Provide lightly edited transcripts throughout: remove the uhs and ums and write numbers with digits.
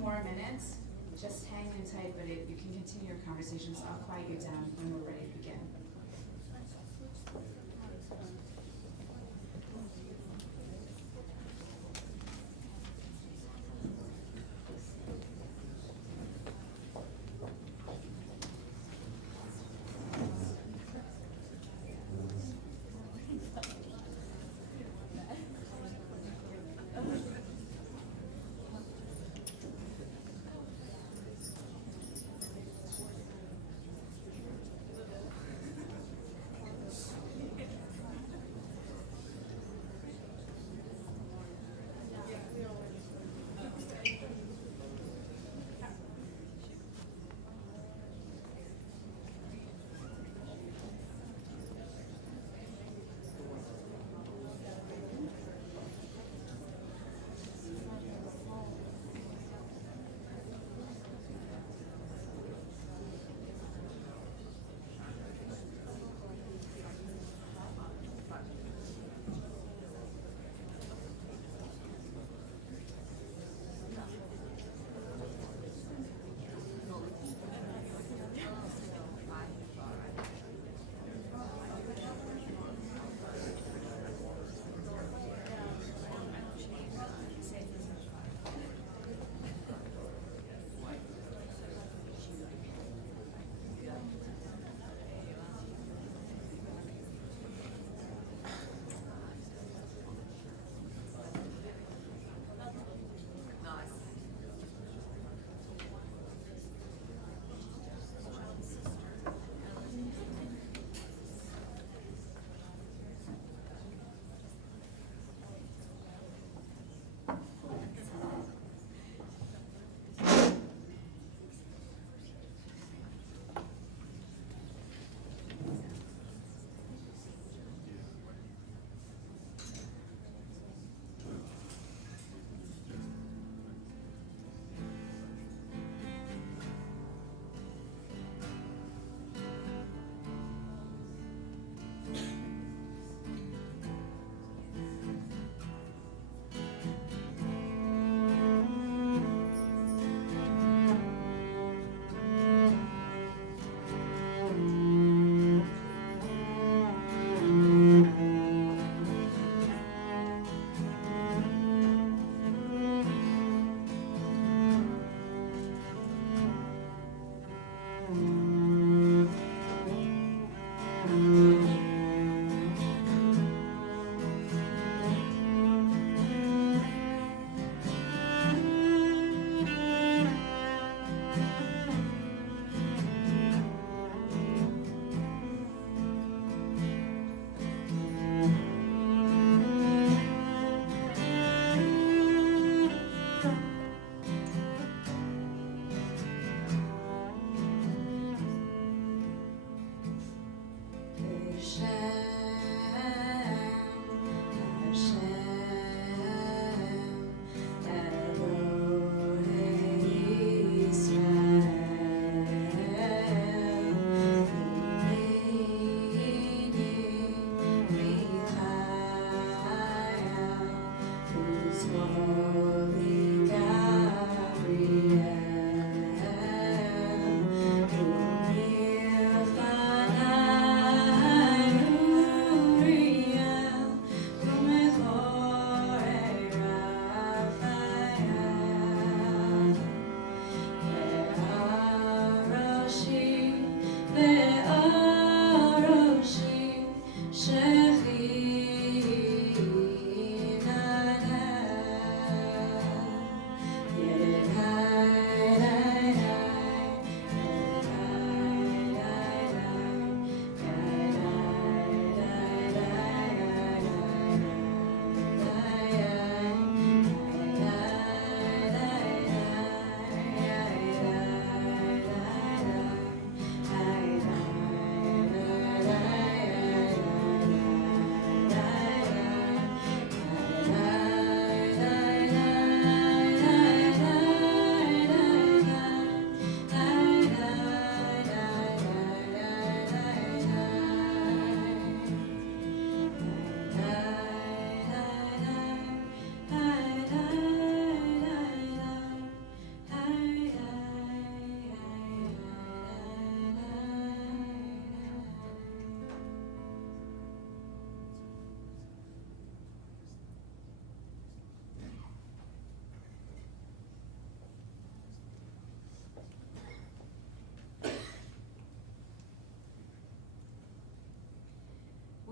More minutes. Just hang in tight, but you can continue your conversations. I'll quiet you down when we're ready to begin.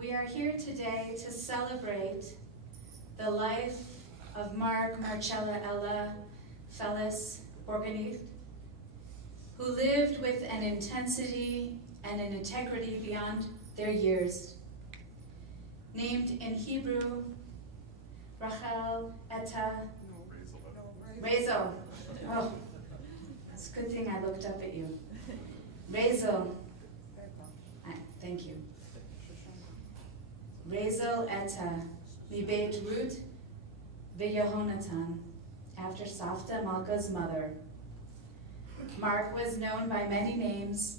We are here today to celebrate the life of Marc, Marcella, Ella, Fellus, Borgenicht, who lived with an intensity and an integrity beyond their years. Named in Hebrew, Rachel, Etta, Rezo. Oh, it's a good thing I looked up at you. Rezo. Thank you. Rezo Etta, Mibeit Ruth V'Yehonatan, after Savta Malka's mother. Marc was known by many names,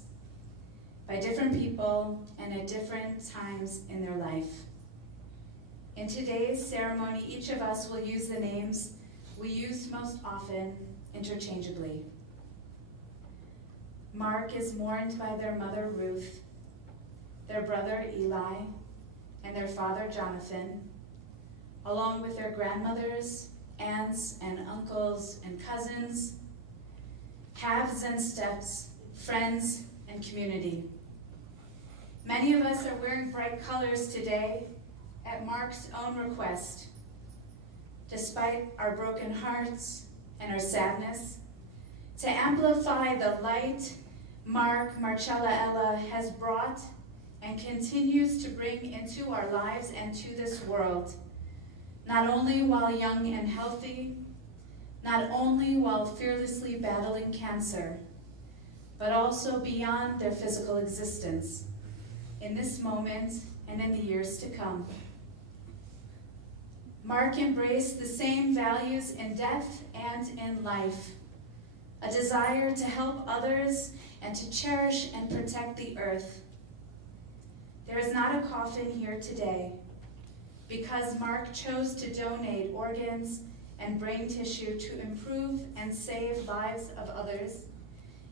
by different people, and at different times in their life. In today's ceremony, each of us will use the names we used most often interchangeably. Marc is mourned by their mother Ruth, their brother Eli, and their father Jonathan, along with their grandmothers, aunts and uncles and cousins, halves and steps, friends and community. Many of us are wearing bright colors today at Marc's own request. Despite our broken hearts and our sadness, to amplify the light Marc, Marcella, Ella has brought and continues to bring into our lives and to this world, not only while young and healthy, not only while fearlessly battling cancer, but also beyond their physical existence, in this moment and in the years to come. Marc embraced the same values in death and in life, a desire to help others and to cherish and protect the earth. There is not a coffin here today because Marc chose to donate organs and brain tissue to improve and save lives of others,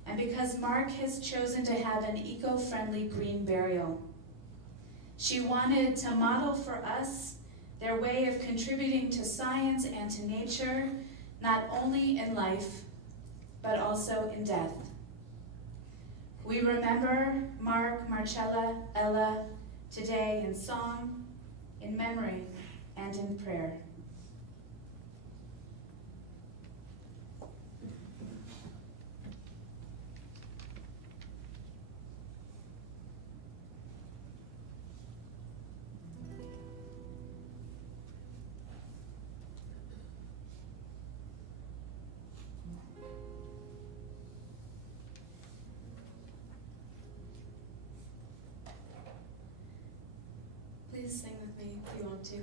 and because Marc has chosen to have an eco-friendly green burial. She wanted to model for us their way of contributing to science and to nature, not only in life, but also in death. We remember Marc, Marcella, Ella today in song, in memory, and in prayer. Please sing with me if you want to.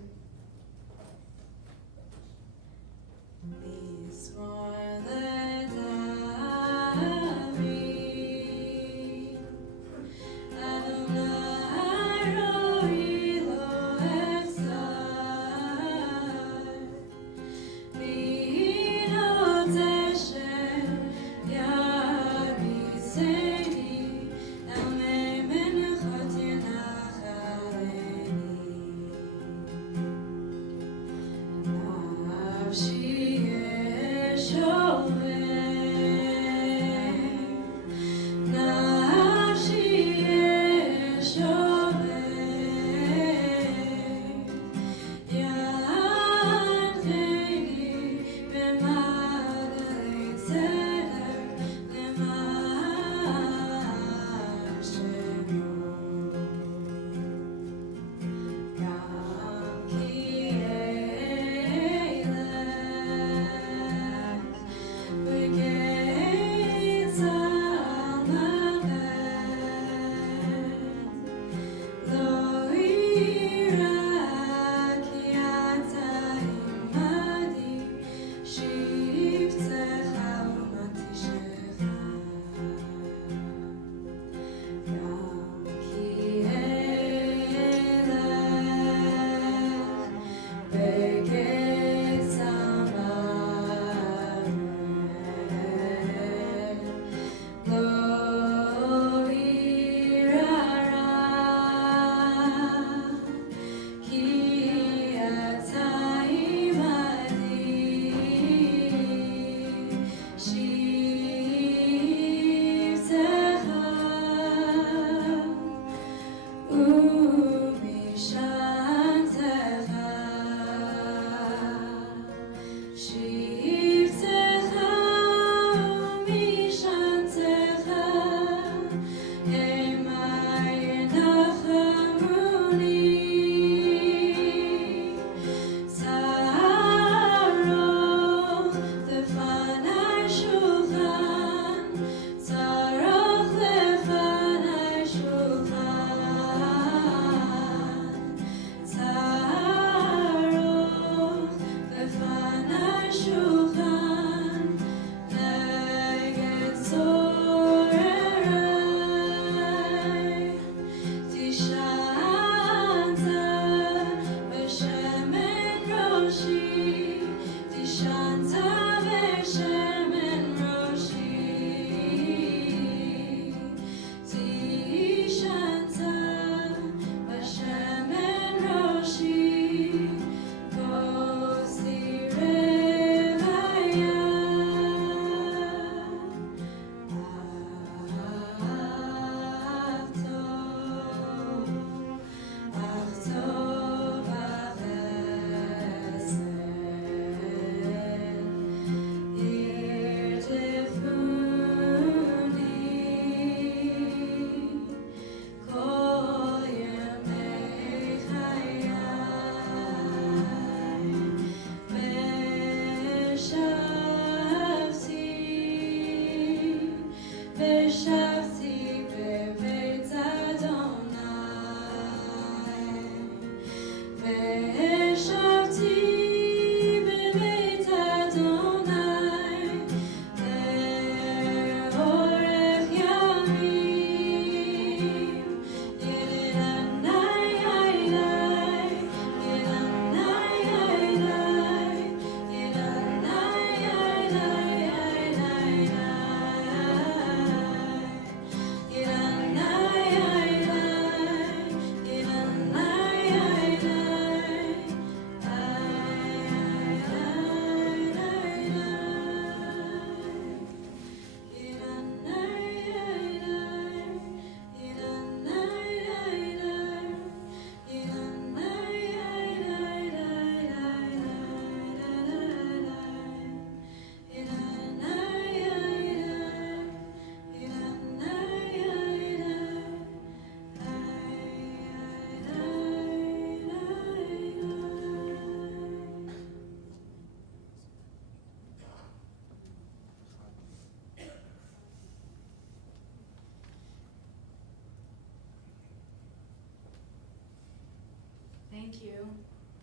thank you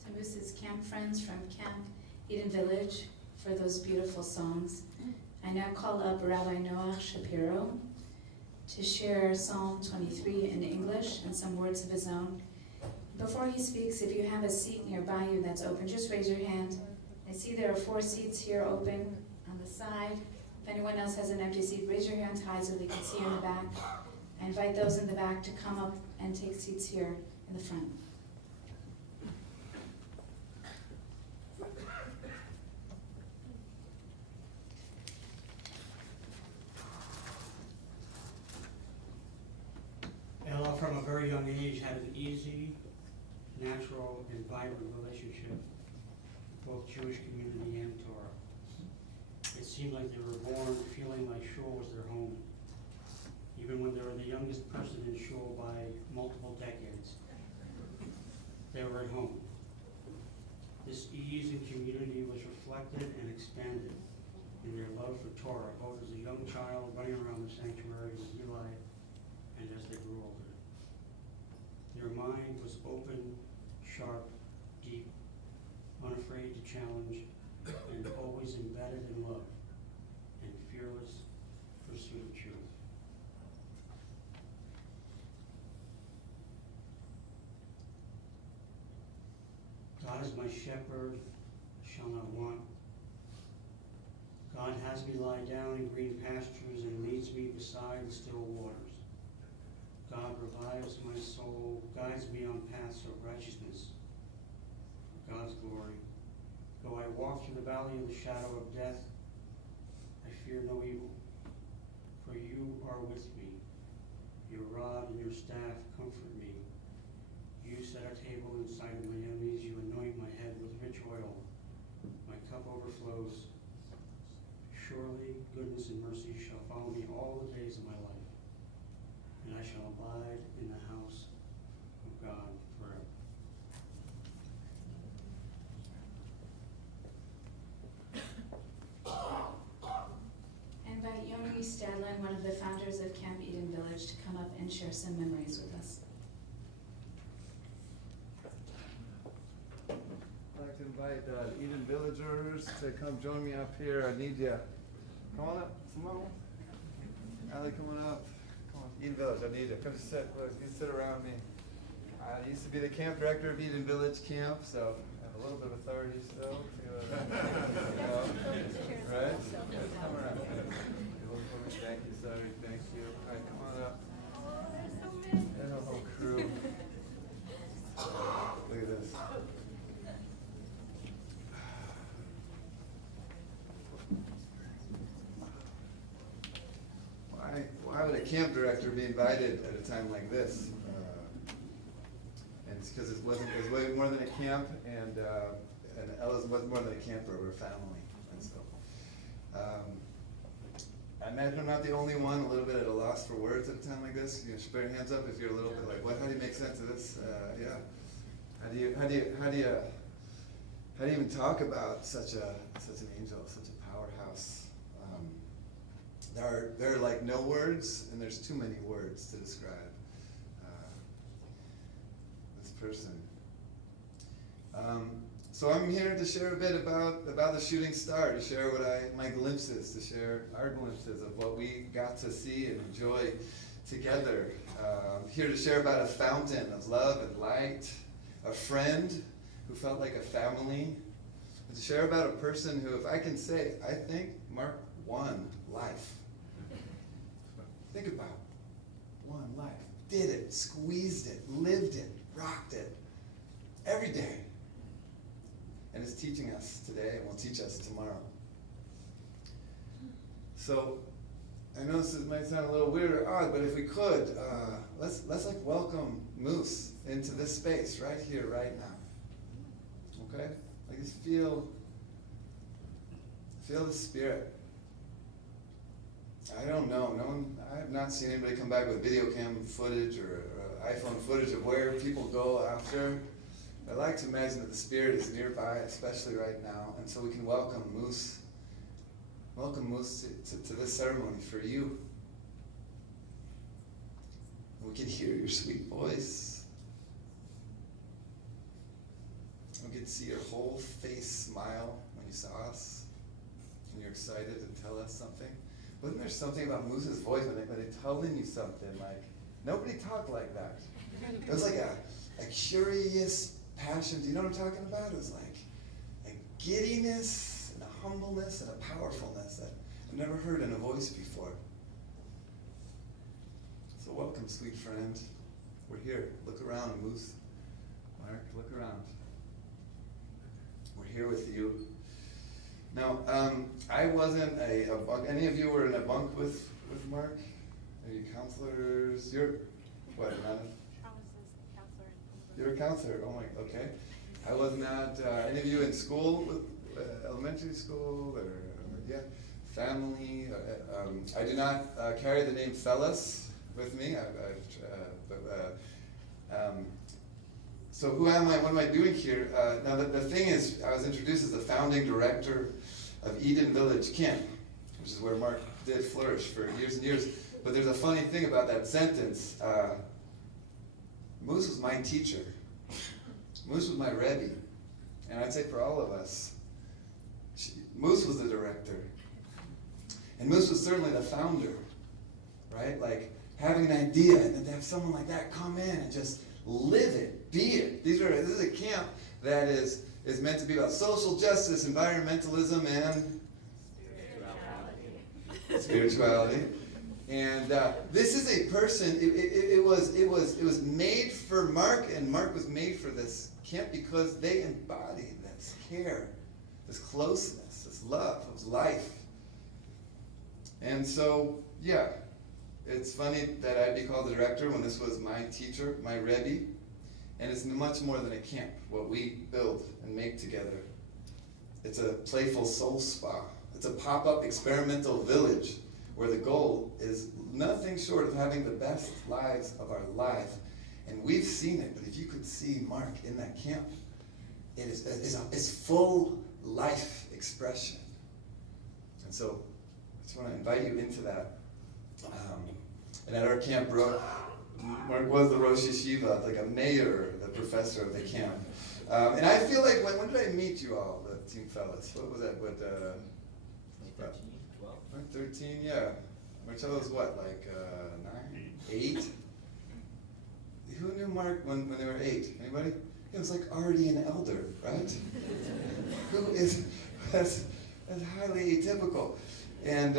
to Moose's camp friends from Camp Eden Village for those beautiful songs. I now call up Rabbi Noah Shapiro to share Psalm 23 in English and some words of his own. Before he speaks, if you have a seat nearby you that's open, just raise your hand. I see there are 4 seats here open on the side. If anyone else has an empty seat, raise your hands high so they can see you in the back. I invite those in the back to come up and take seats here in the front. Ella, from a very young age, had an easy, natural, and vibrant relationship with both Jewish community and Torah. It seemed like they were born feeling like shul was their home, even when they were the youngest person in shul by multiple decades. They were at home. This ease and community was reflected and expanded in their love for Torah, both as a young child running around the sanctuary with Eli and as they grew older. Their mind was open, sharp, deep, unafraid to challenge, and always embedded in love and fearless pursuit of truth. God is my shepherd, I shall not want. God has me lie down in green pastures and leads me beside the still waters. God revives my soul, guides me on paths of righteousness, for God's glory. Though I walk through the valley of the shadow of death, I fear no evil, for you are with me. Your rod and your staff comfort me. You set a table in sight of my enemies. You anoint my head with rich oil. My cup overflows. Surely goodness and mercy shall follow me all the days of my life, and I shall abide in the house of God forever. I invite Yoni Stadlin, one of the founders of Camp Eden Village, to come up and share some memories with us. I'd like to invite Eden Villagers to come join me up here. I need you. Come on up, Simone. Allie, come on up. Come on, Eden Village, I need you. Come sit, look, you sit around me. I used to be the camp director of Eden Village Camp, so I have a little bit of authority still. Right? Come around. Thank you, sorry, thank you. All right, come on up. And the whole crew. Look at this. Why would a camp director be invited at a time like this? And it's because it was way more than a camp, and Ella's was more than a camper, we're a family. And so, I imagine I'm not the only one a little bit at a loss for words at a time like this. You know, put your hands up if you're a little bit like, what? How do you make sense of this? Yeah. How do you even talk about such an angel, such a powerhouse? There are like no words, and there's too many words to describe this person. So I'm here to share a bit about the shooting star, to share my glimpses, to share our glimpses of what we got to see and enjoy together. I'm here to share about a fountain of love and light, a friend who felt like a family, and to share about a person who, if I can say, I think Marc won life. Think about one life. Did it, squeezed it, lived it, rocked it, every day. And is teaching us today and will teach us tomorrow. So, I know this might sound a little weird or odd, but if we could, let's like welcome Moose into this space right here, right now. Okay? Like just feel the spirit. I don't know. I have not seen anybody come back with video cam footage or iPhone footage of where people go after. I like to imagine that the Spirit is nearby, especially right now, and so we can welcome Moose to this ceremony for you. We can hear your sweet voice. could see your whole face smile when you saw us, and you're excited to tell us something. Wasn't there something about Moose's voice when they telling you something, like, nobody talked like that. It was like a curious passion. Do you know what I'm talking about? It was like a giddiness and a humbleness and a powerfulness that I've never heard in a voice before. So welcome, sweet friend. We're here. Look around, Moose. Mark, look around. We're here with you. Now, I wasn't a bunk. Any of you were in a bunk with Mark? Are you counselors? You're, what, not a? I was his counselor. You're a counselor, oh my, okay. I was not, any of you in school, elementary school, or yeah, family? I do not carry the name Fellus with me. So who am I? What am I doing here? Now the thing is, I was introduced as the founding director of Eden Village Camp, which is where Mark did flourish for years and years. But there's a funny thing about that sentence. Moose was my teacher. Moose was my Rebbe. And I'd say for all of us, Moose was the director. And Moose was certainly the founder, right? Like having an idea and then to have someone like that come in and just live it, be it. This is a camp that is meant to be about social justice, environmentalism, and spirituality. And this is a person. It was made for Mark, and Mark was made for this camp because they embodied this care, this closeness, this love of life. And so, yeah, it's funny that I'd be called the director when this was my teacher, my Rebbe, and it's much more than a camp, what we build and make together. It's a playful soul spa. It's a pop-up experimental village where the goal is nothing short of having the best lives of our life. And we've seen it, but if you could see Mark in that camp, it's full life expression. And so I just want to invite you into that. And at our camp, Mark was the Rosh Yeshiva, like a mayor, the professor of the camp. And I feel like, when did I meet you all, the Team Fellus? What was that? 13, 12? 13, yeah. Marcella's what, like 9? 8? Who knew Mark when they were 8? Anybody? It was like already an elder, right? That's highly atypical. And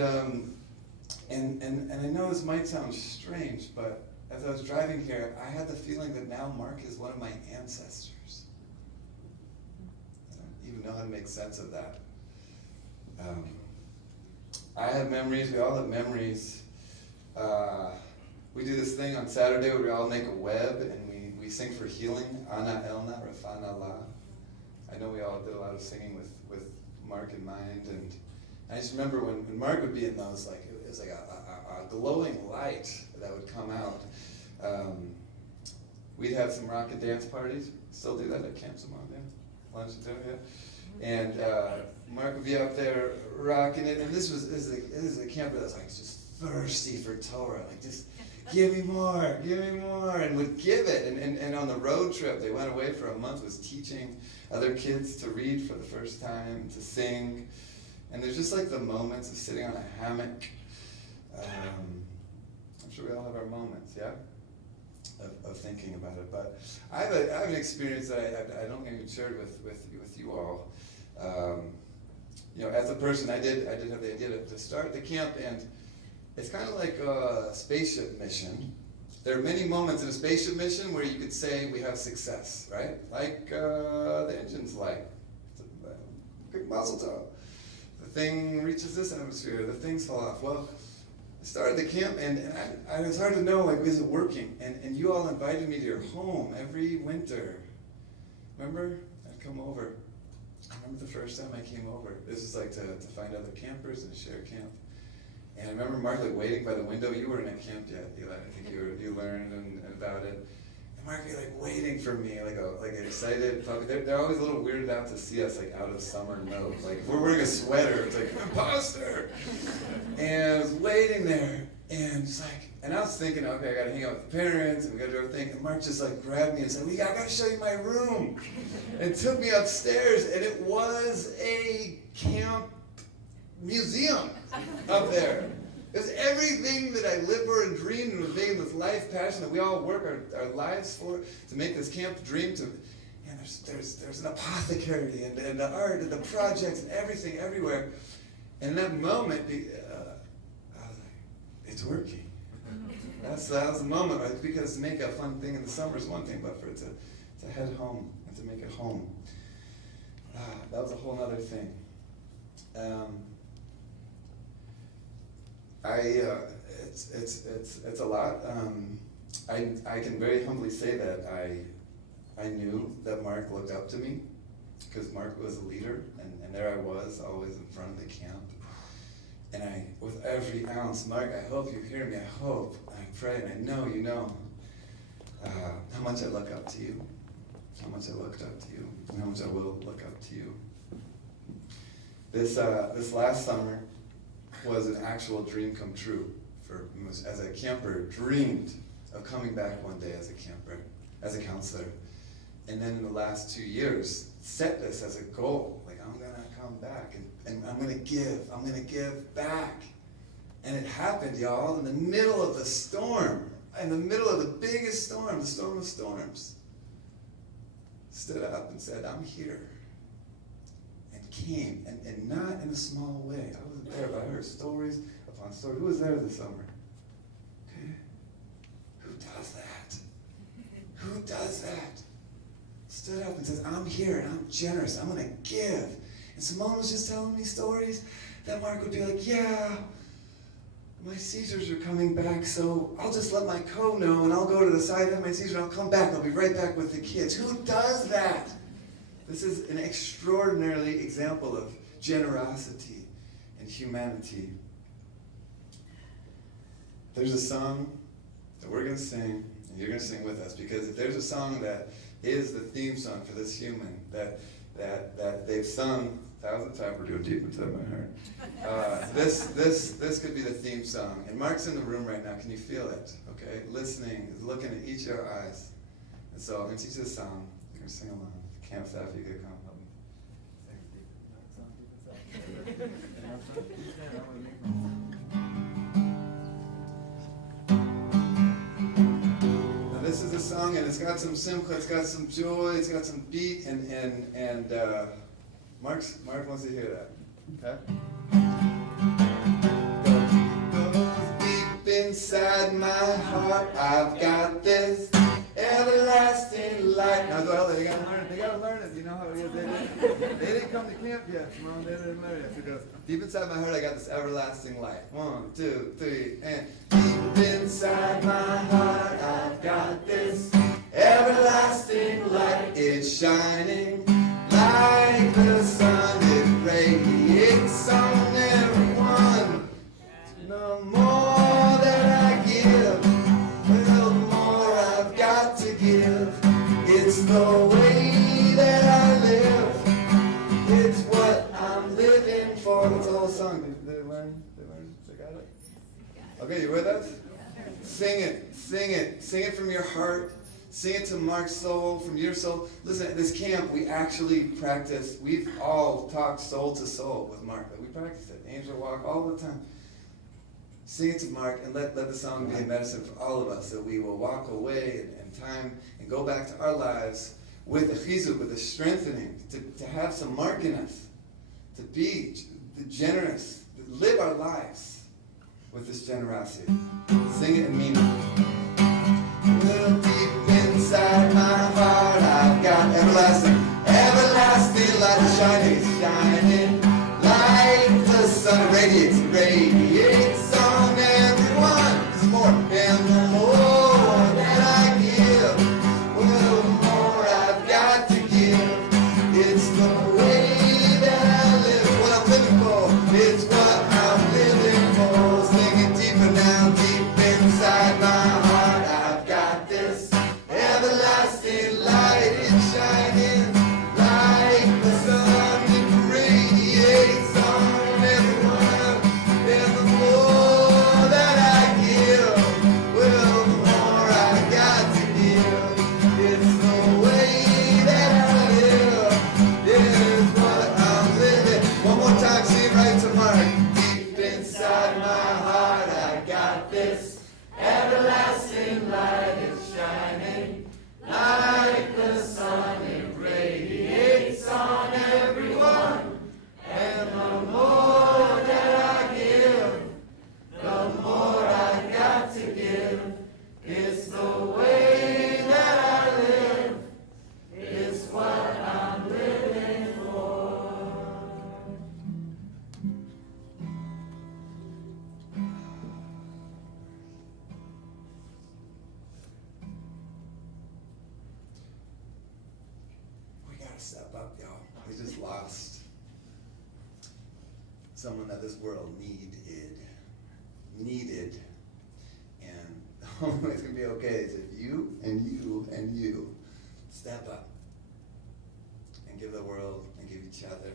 I know this might sound strange, but as I was driving here, I had the feeling that now Mark is one of my ancestors. I don't even know how to make sense of that. I have memories, we all have memories. We do this thing on Saturday where we all make a web and we sing for healing, Ana Elna, Rafana La. I know we all did a lot of singing with Mark in mind, and I just remember when Mark would be in those, like it was like a glowing light that would come out. We'd have some rock and dance parties, still do that at Camp Simon, yeah? Lunch and dinner, yeah? And Mark would be up there rocking it, and this is a camp that was like just thirsty for Torah, like just give me more, and would give it. And on the road trip, they went away for a month, was teaching other kids to read for the first time, to sing. And there's just like the moments of sitting on a hammock. I'm sure we all have our moments, yeah? Of thinking about it. But I have an experience that I don't think I shared with you all. As a person, I did have the idea to start the camp, and it's kind of like a spaceship mission. There are many moments in a spaceship mission where you could say we have success, right? Like the engine's light. Quick mazel tov. The thing reaches this atmosphere, the things fall off. Well, I started the camp, and it was hard to know, like, is it working? And you all invited me to your home every winter. Remember? I'd come over. I remember the first time I came over. This was like to find other campers and share camp. And I remember Mark like waiting by the window. You weren't at camp yet, Eli. I think you learned about it. And Mark be like waiting for me, like excited. They're always a little weirded out to see us like out of summer mode. Like if we're wearing a sweater, it's like imposter. And I was waiting there, and just like And I was thinking, okay, I gotta hang out with the parents, and we gotta do everything. And Marc just like grabbed me and said, I gotta show you my room. And took me upstairs, and it was a camp museum up there. It was everything that I lived for and dreamed and was making this life passion that we all work our lives for, to make this camp dream to. And there's an apothecary and the art and the projects and everything everywhere. And in that moment, I was like, it's working. That was the moment, right? Because to make a fun thing in the summer is one thing, but for it to head home and to make it home, that was a whole other thing. It's a lot. I can very humbly say that I knew that Marc looked up to me, because Marc was a leader, and there I was, always in front of the camp. And with every ounce, Marc, I hope you hear me, I hope, I pray, and I know you know how much I look up to you, how much I looked up to you, and how much I will look up to you. This last summer was an actual dream come true for me. As a camper, dreamed of coming back one day as a camper, as a counselor. And then in the last 2 years, set this as a goal. Like, I'm gonna come back and I'm gonna give back. And it happened, y'all, in the middle of the storm, in the middle of the biggest storm, the storm of storms. Stood up and said, I'm here. And came, and not in a small way. I wasn't there, but I heard stories upon stories. Who was there this summer? Okay. Who does that? Who does that? Stood up and says, I'm here and I'm generous. I'm going to give. And Simone was just telling me stories that Marc would be like, yeah, my seizures are coming back, so I'll just let my co know, and I'll go to the side of my seizure, and I'll come back. I'll be right back with the kids. Who does that? This is an extraordinary example of generosity and humanity. There's a song that we're going to sing, and you're going to sing with us, because if there's a song that is the theme song for this human that they've sung 1,000 times, we're doing deep inside my heart. This could be the theme song. And Marc's in the room right now. Can you feel it? Okay, listening, looking at each of your eyes. And so I'm going to teach you this song. You're going to sing along. Camp staff, you could come help me. Now this is a song, and it's got some simcha, it's got some joy, it's got some beat, and Marc wants to hear that. Okay? Goes deep inside my heart, I've got this everlasting light. Now, they gotta learn it. They gotta learn it. You know how it is. They didn't come to camp yet, Simone. They didn't learn it. So it goes, deep inside my heart, I got this everlasting light. 1, 2, 3, and deep inside my heart, I've got this everlasting light. It's shining like the sun. It radiates on everyone. No more that I give, well, the more I've got to give. It's the way that I live. It's what I'm living for. That's the whole song. Did they learn? They got it? Okay, you with us? Sing it. Sing it. Sing it from your heart. Sing it to Marc's soul, from your soul. Listen, at this camp, we actually practice. We've all talked soul to soul with Marc. We practice it. Angel walk all the time. Sing it to Marc, and let the song be a medicine for all of us, that we will walk away in time and go back to our lives with a chizuk, with a strengthening, to have some Marc in us, to be generous, to live our lives with this generosity. Sing it and mean it. Well, deep inside my heart, I've got everlasting light shining like the sun. It radiates on everyone. There's more, and the more that I give, well, the more I've got to give. It's the way that I live, what I'm living for. It's what I'm living for. Sing it deeper now, deep inside We just lost someone that this world needed. And the only way it's going to be okay is if you and you and you step up and give the world and give each other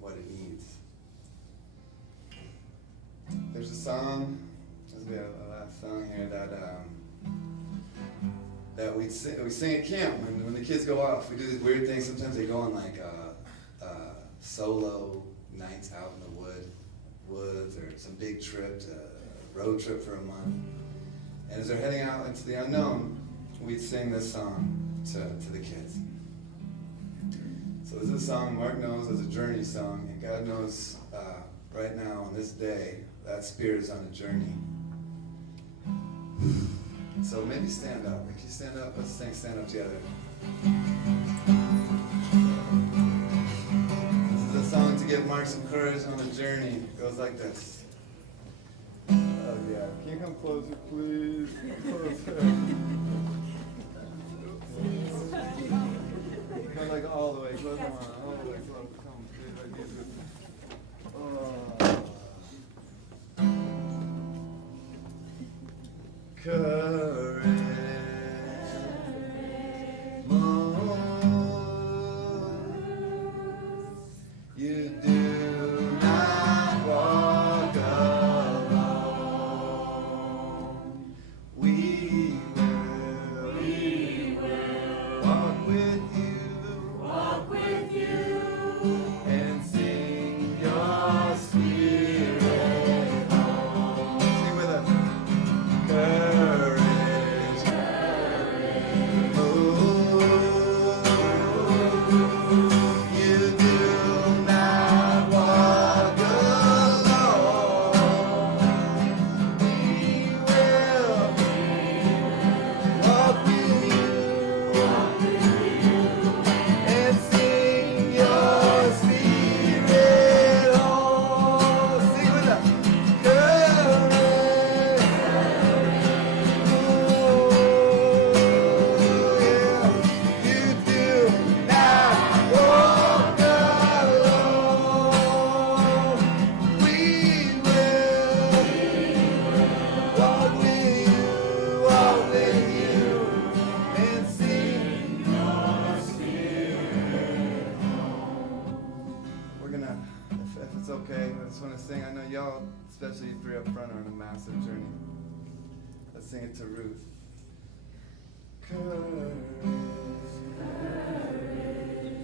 what it needs. There's a song, this will be a last song here, that we sing at camp when the kids go off. We do these weird things. Sometimes they go on like solo nights out in the woods or some big trip, road trip for a month. And as they're heading out into the unknown, we'd sing this song to the kids. So this is a song Marc knows as a journey song, and God knows right now on this day that spirit is on a journey. So maybe stand up. If you stand up, let's sing Stand Up Together. This is a song to give Marc some courage on the journey. It goes like this. Oh yeah. Can you come closer, please? Closer. Come like all the way. Close on. All the way. Close. Come. Like this. Courage, moves. You do not walk alone. We will walk with you, and sing your spirit home. Sing with us. Especially if you're up front on a massive journey. Let's sing it to Ruth. Courage,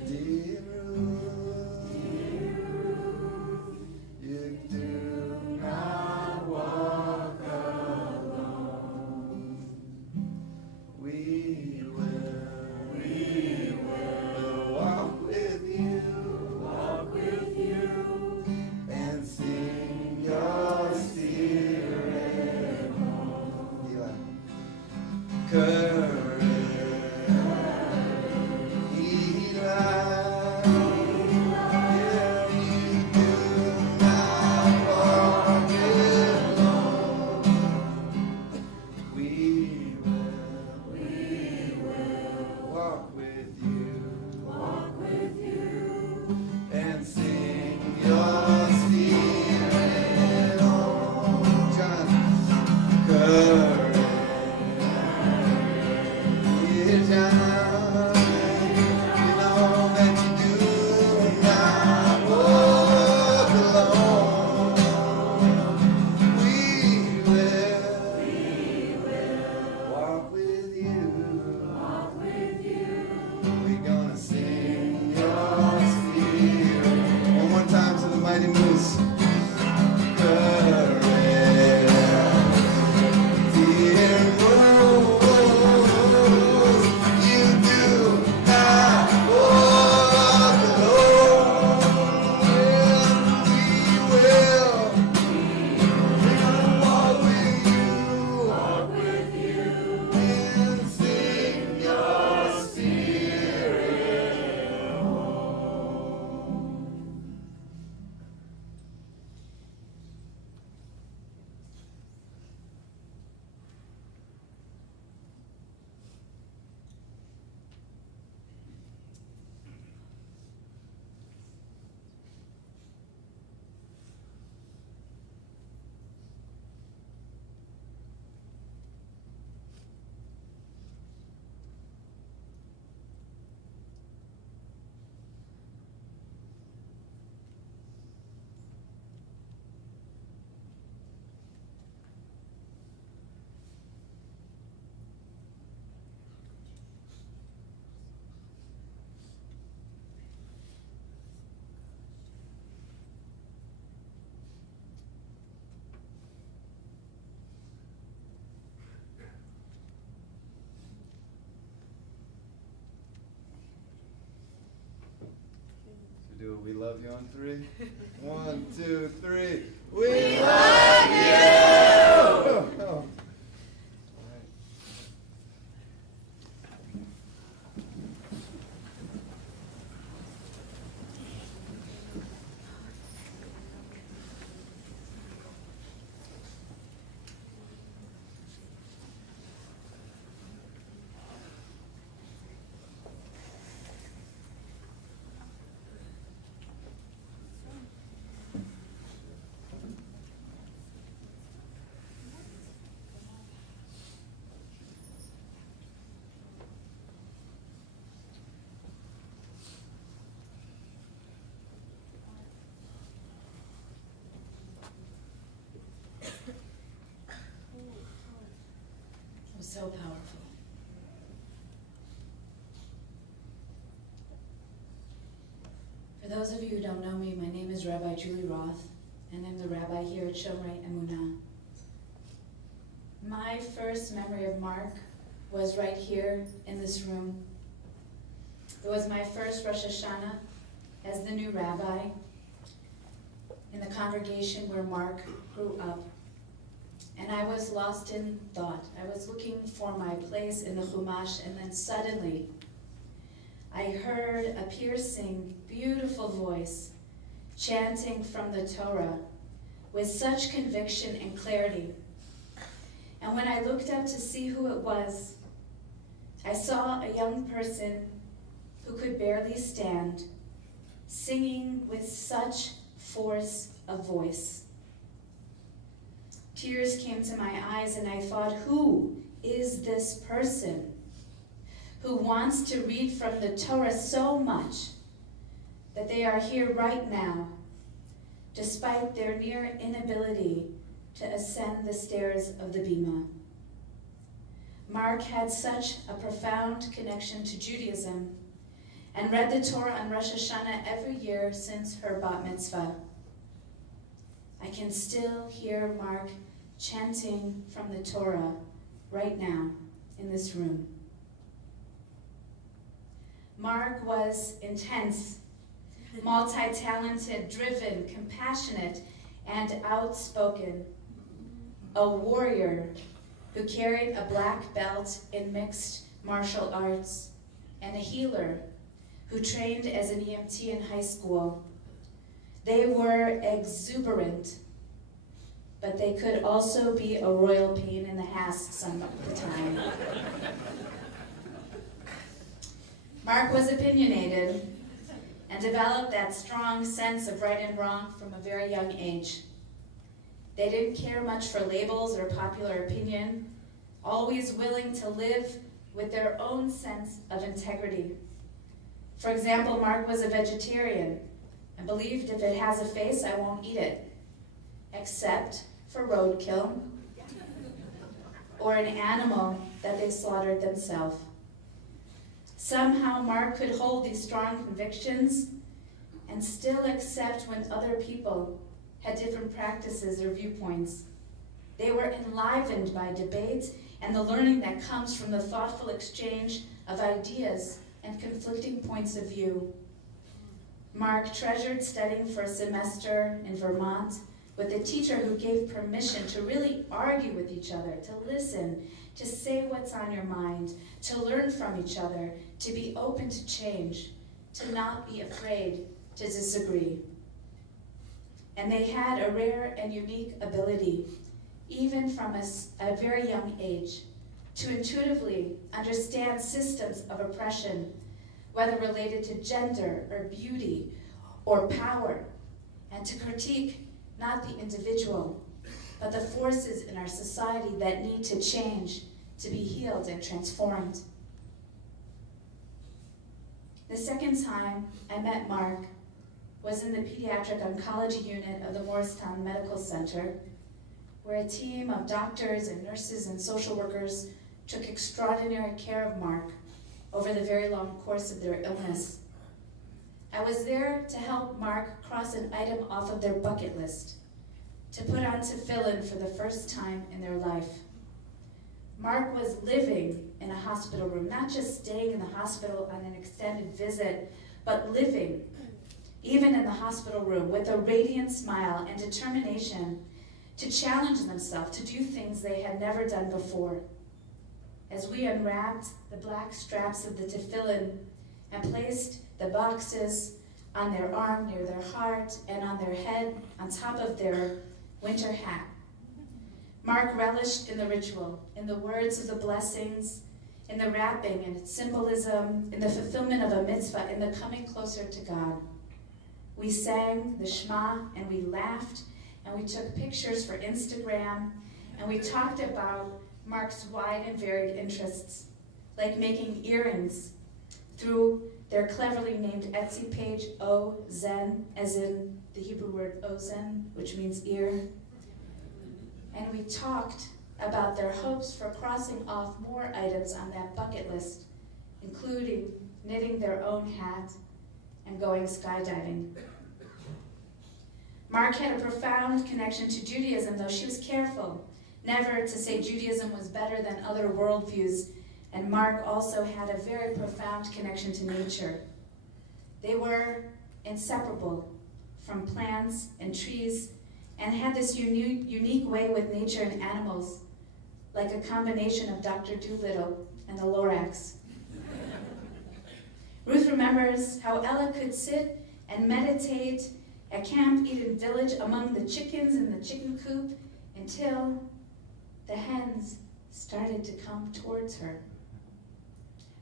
dear Ruth, you do not walk alone. We will walk with you, and sing your spirit home. Eli. love you on three. 1, 2, 3. We love you! Oh. So powerful. For those of you who don't know me, my name is Rabbi Julie Roth, and I'm the rabbi here at Shomrei Emunah. My first memory of Marc was right here in this room. It was my first Rosh Hashanah as the new rabbi in the congregation where Marc grew up. And I was lost in thought. I was looking for my place in the Chumash, and then suddenly I heard a piercing, beautiful voice chanting from the Torah with such conviction and clarity. And when I looked up to see who it was, I saw a young person who could barely stand, singing with such force of voice. Tears came to my eyes, and I thought, who is this person who wants to read from the Torah so much that they are here right now, despite their near inability to ascend the stairs of the Bima? Marc had such a profound connection to Judaism and read the Torah on Rosh Hashanah every year since her bat mitzvah. I can still hear Marc chanting from the Torah right now in this room. Marc was intense, multi-talented, driven, compassionate, and outspoken. A warrior who carried a black belt in mixed martial arts, and a healer who trained as an EMT in high school. They were exuberant, but they could also be a royal pain in the ass some of the time. Marc was opinionated and developed that strong sense of right and wrong from a very young age. They didn't care much for labels or popular opinion, always willing to live with their own sense of integrity. For example, Marc was a vegetarian and believed if it has a face, I won't eat it, except for roadkill or an animal that they slaughtered themselves. Somehow Marc could hold these strong convictions and still accept when other people had different practices or viewpoints. They were enlivened by debate and the learning that comes from the thoughtful exchange of ideas and conflicting points of view. Marc treasured studying for a semester in Vermont with a teacher who gave permission to really argue with each other, to listen, to say what's on your mind, to learn from each other, to be open to change, to not be afraid to disagree. And they had a rare and unique ability, even from a very young age, to intuitively understand systems of oppression, whether related to gender or beauty or power, and to critique not the individual, but the forces in our society that need to change, to be healed and transformed. The second time I met Marc was in the pediatric oncology unit of the Morristown Medical Center, where a team of doctors and nurses and social workers took extraordinary care of Marc over the very long course of their illness. I was there to help Marc cross an item off of their bucket list, to put on tefillin for the first time in their life. Marc was living in a hospital room, not just staying in the hospital on an extended visit, but living even in the hospital room, with a radiant smile and determination to challenge themselves to do things they had never done before. As we unwrapped the black straps of the tefillin and placed the boxes on their arm near their heart and on their head on top of their winter hat, Marc relished in the ritual, in the words of the blessings, in the wrapping and its symbolism, in the fulfillment of a mitzvah, in the coming closer to God. We sang the Shema and we laughed and we took pictures for Instagram and we talked about Marc's wide and varied interests, like making earrings through their cleverly named Etsy page, O-Zen, as in the Hebrew word Ozen, which means ear. And we talked about their hopes for crossing off more items on that bucket list, including knitting their own hat and going skydiving. Marc had a profound connection to Judaism, though she was careful never to say Judaism was better than other worldviews, and Marc also had a very profound connection to nature. They were inseparable from plants and trees and had this unique way with nature and animals, like a combination of Dr. Dolittle and the Lorax. Ruth remembers how Ella could sit and meditate at Camp Eden Village among the chickens in the chicken coop until the hens started to come towards her.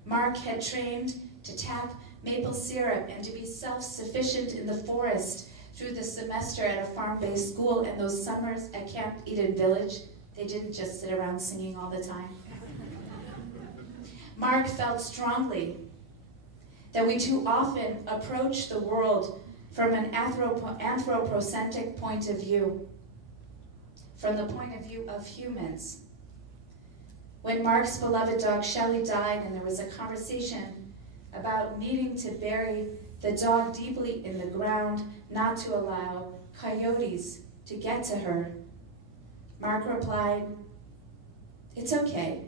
Marc had trained to tap maple syrup and to be self-sufficient in the forest through the semester at a farm-based school, and those summers at Camp Eden Village, they didn't just sit around singing all the time. Marc felt strongly that we too often approach the world from an anthropocentric point of view, from the point of view of humans. When Marc's beloved dog Shelley died and there was a conversation about needing to bury the dog deeply in the ground, not to allow coyotes to get to her, Marc replied, "It's okay.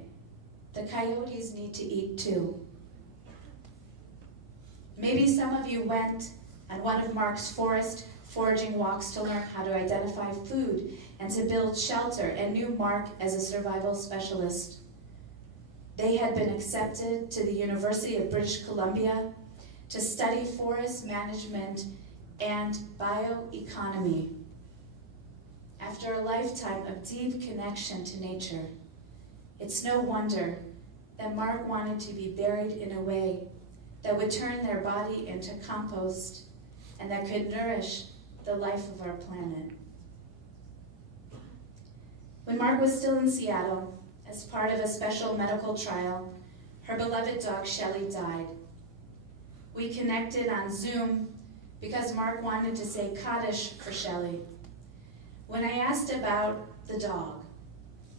The coyotes need to eat too." Maybe some of you went on one of Marc's forest foraging walks to learn how to identify food and to build shelter, and knew Marc as a survival specialist. They had been accepted to the University of British Columbia to study forest management and bioeconomy. After a lifetime of deep connection to nature, it's no wonder that Marc wanted to be buried in a way that would turn their body into compost and that could nourish the life of our planet. When Marc was still in Seattle, as part of a special medical trial, her beloved dog Shelley died. We connected on Zoom because Marc wanted to say Kaddish for Shelley. When I asked about the dog,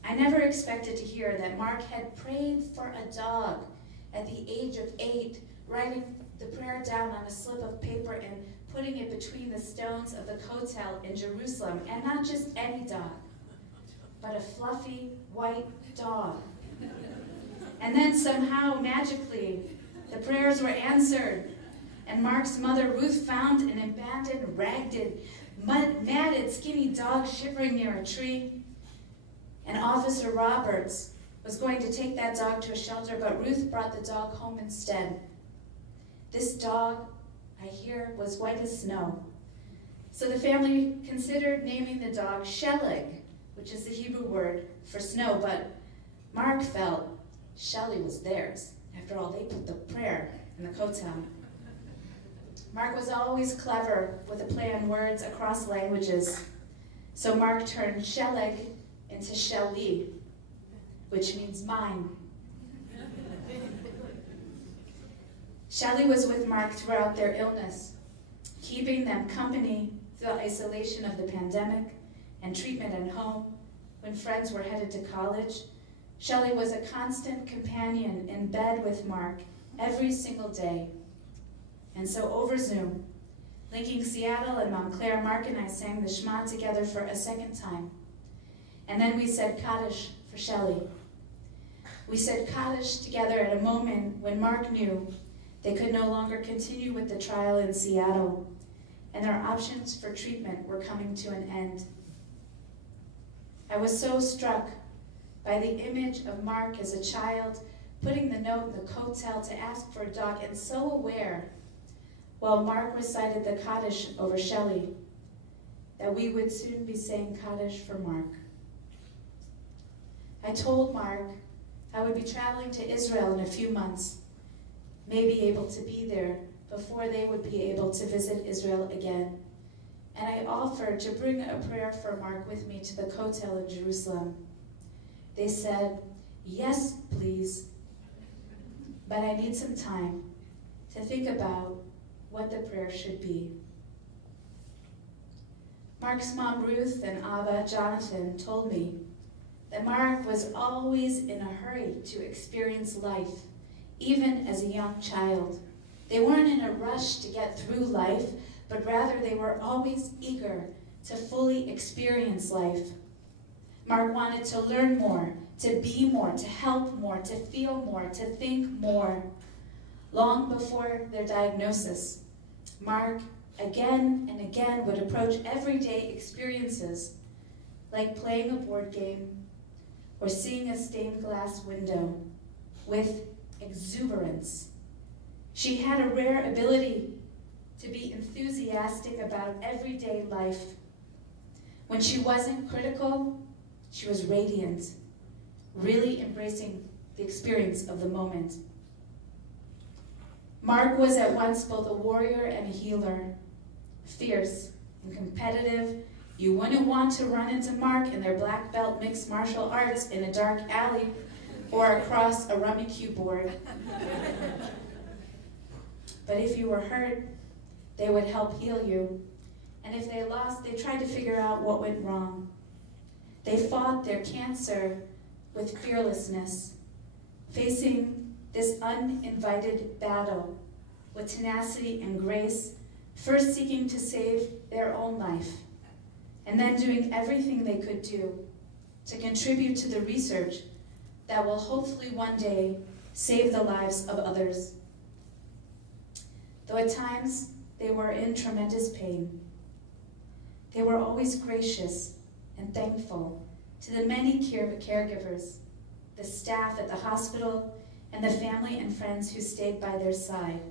I never expected to hear that Marc had prayed for a dog at the age of 8, writing the prayer down on a slip of paper and putting it between the stones of the Kotel in Jerusalem, and not just any dog, but a fluffy white dog. And then somehow, magically, the prayers were answered, and Marc's mother Ruth found an abandoned, ragged, matted, skinny dog shivering near a tree. And Officer Roberts was going to take that dog to a shelter, but Ruth brought the dog home instead. This dog, I hear, was white as snow. So the family considered naming the dog Shelig, which is the Hebrew word for snow, but Marc felt Shelley was theirs. After all, they put the prayer in the Kotel. Marc was always clever with a play on words across languages. So Marc turned Shelig into Shelley, which means mine. Shelley was with Marc throughout their illness, keeping them company through the isolation of the pandemic and treatment at home. When friends were headed to college, Shelley was a constant companion in bed with Marc every single day. And so over Zoom, linking Seattle and Montclair, Marc and I sang the Shema together for a second time. And then we said Kaddish for Shelley. We said Kaddish together at a moment when Marc knew they could no longer continue with the trial in Seattle, and their options for treatment were coming to an end. I was so struck by the image of Marc as a child, putting the note in the coattail to ask for a dog, and so aware, while Marc recited the Kaddish over Shelley, that we would soon be saying Kaddish for Marc. I told Marc I would be traveling to Israel in a few months, may be able to be there before they would be able to visit Israel again. And I offered to bring a prayer for Marc with me to the Kotel in Jerusalem. They said, yes, please, but I need some time to think about what the prayer should be. Marc's mom, Ruth, and Abba, Jonathan, told me that Marc was always in a hurry to experience life, even as a young child. They weren't in a rush to get through life, but rather they were always eager to fully experience life. Marc wanted to learn more, to be more, to help more, to feel more, to think more. Long before their diagnosis, Marc again and again would approach everyday experiences like playing a board game or seeing a stained glass window with exuberance. She had a rare ability to be enthusiastic about everyday life. When she wasn't critical, she was radiant, really embracing the experience of the moment. Marc was at once both a warrior and a healer, fierce and competitive. You wouldn't want to run into Marc and their black belt mixed martial arts in a dark alley or across a rummy cue board. But if you were hurt, they would help heal you. And if they lost, they tried to figure out what went wrong. They fought their cancer with fearlessness, facing this uninvited battle with tenacity and grace, first seeking to save their own life, and then doing everything they could do to contribute to the research that will hopefully one day save the lives of others. Though at times they were in tremendous pain, they were always gracious and thankful to the many caregivers, the staff at the hospital, and the family and friends who stayed by their side.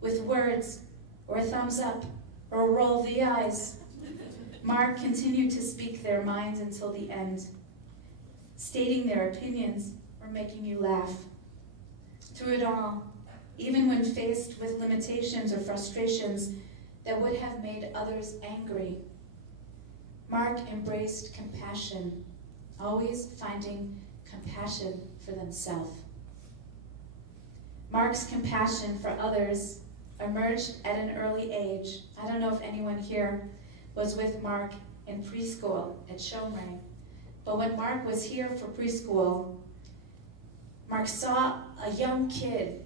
With words, or a thumbs up, or a roll of the eyes, Marc continued to speak their minds until the end, stating their opinions or making you laugh. Through it all, even when faced with limitations or frustrations that would have made others angry, Marc embraced compassion, always finding compassion for themselves. Marc's compassion for others emerged at an early age. I don't know if anyone here was with Marc in preschool at Shomrei, but when Marc was here for preschool, Marc saw a young kid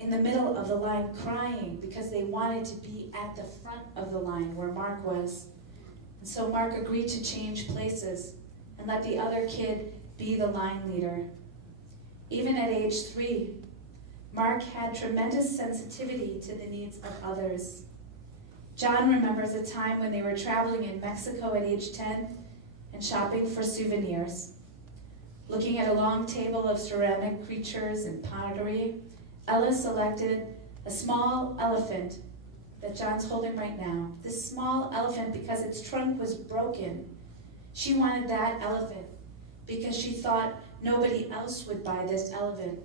in the middle of the line crying because they wanted to be at the front of the line where Marc was. And so Marc agreed to change places and let the other kid be the line leader. Even at age 3, Marc had tremendous sensitivity to the needs of others. John remembers a time when they were traveling in Mexico at age 10 and shopping for souvenirs. Looking at a long table of ceramic creatures and pottery, Ella selected a small elephant that John's holding right now. This small elephant because its trunk was broken. She wanted that elephant because she thought nobody else would buy this elephant,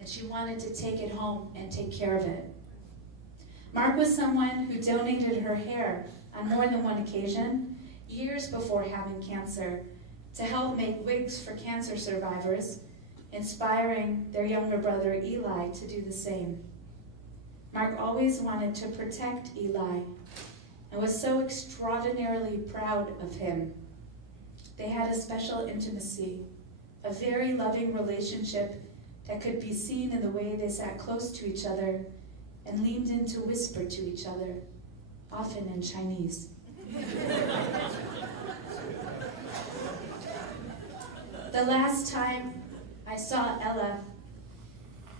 and she wanted to take it home and take care of it. Marc was someone who donated her hair on more than one occasion, years before having cancer, to help make wigs for cancer survivors, inspiring their younger brother Eli to do the same. Marc always wanted to protect Eli and was so extraordinarily proud of him. They had a special intimacy, a very loving relationship that could be seen in the way they sat close to each other and leaned in to whisper to each other, often in Chinese. The last time I saw Ella,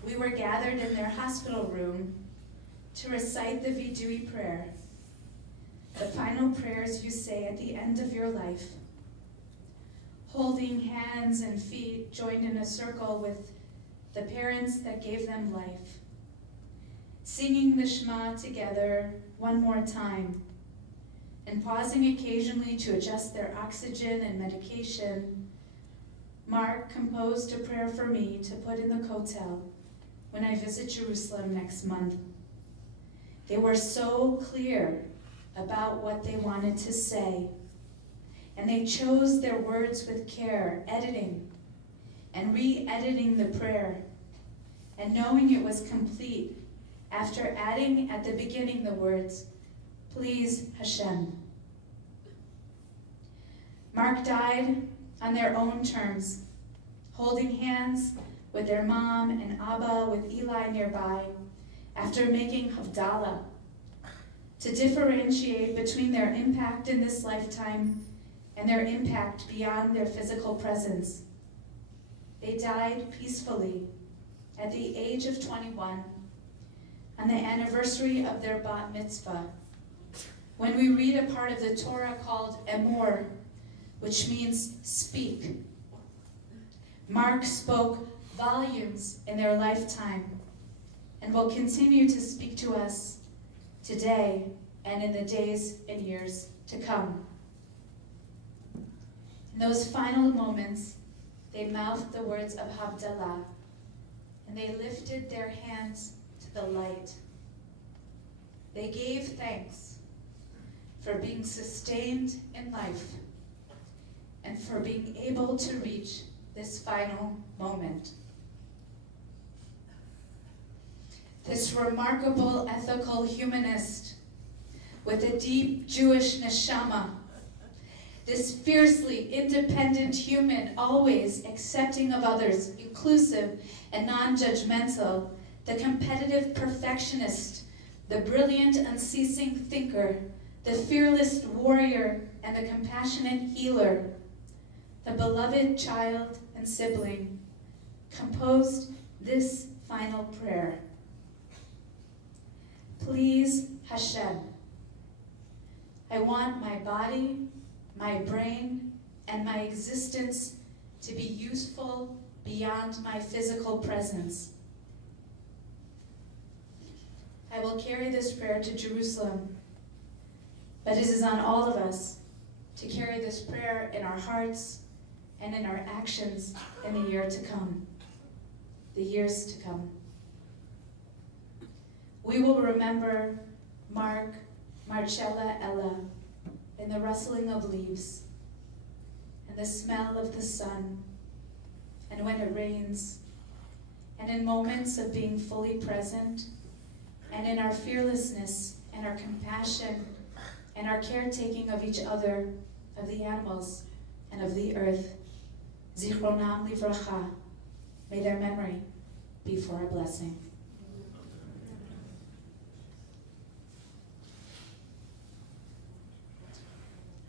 we were gathered in their hospital room to recite the Vidui prayer. the final prayers you say at the end of your life, holding hands and feet joined in a circle with the parents that gave them life, singing the Shema together one more time, and pausing occasionally to adjust their oxygen and medication. Marc composed a prayer for me to put in the kotel when I visit Jerusalem next month. They were so clear about what they wanted to say, and they chose their words with care, editing and re-editing the prayer, and knowing it was complete after adding at the beginning the words, "Please, Hashem." Marc died on their own terms, holding hands with their mom and Abba with Eli nearby, after making Havdalah, to differentiate between their impact in this lifetime and their impact beyond their physical presence. They died peacefully at the age of 21 on the anniversary of their bat mitzvah, when we read a part of the Torah called Emor, which means speak. Marc spoke volumes in their lifetime and will continue to speak to us today and in the days and years to come. In those final moments, they mouthed the words of Havdalah, and they lifted their hands to the light. They gave thanks for being sustained in life and for being able to reach this final moment. This remarkable ethical humanist with a deep Jewish neshama, this fiercely independent human, always accepting of others, inclusive and non-judgmental, the competitive perfectionist, the brilliant unceasing thinker, the fearless warrior and the compassionate healer, the beloved child and sibling, composed this final prayer. Please, Hashem, I want my body, my brain, and my existence to be useful beyond my physical presence. I will carry this prayer to Jerusalem, but it is on all of us to carry this prayer in our hearts and in our actions in the year to come, the years to come. We will remember Marc, Marcella, Ella, in the rustling of leaves, and the smell of the sun, and when it rains, and in moments of being fully present, and in our fearlessness and our compassion and our caretaking of each other, of the animals, and of the earth. Zichronam livracha. May their memory be for a blessing.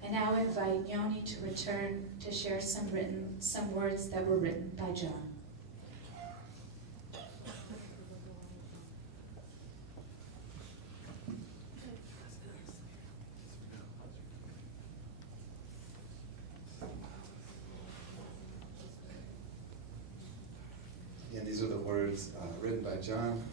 I now invite Yoni to return to share some words that were written by John. Again, these are the words written by John.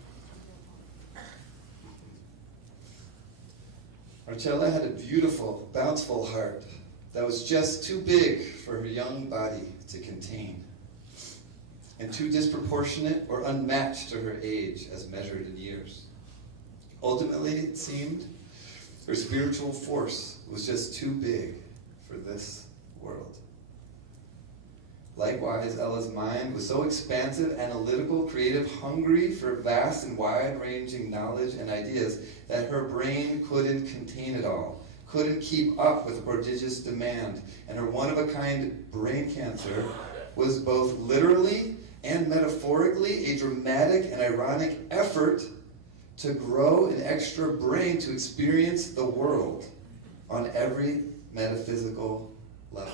Marcella had a beautiful, bountiful heart that was just too big for her young body to contain, and too disproportionate or unmatched to her age as measured in years. Ultimately, it seemed, her spiritual force was just too big for this world. Likewise, Ella's mind was so expansive, analytical, creative, hungry for vast and wide-ranging knowledge and ideas that her brain couldn't contain it all, couldn't keep up with the prodigious demand, and her one-of-a-kind brain cancer was both literally and metaphorically a dramatic and ironic effort to grow an extra brain to experience the world on every metaphysical level.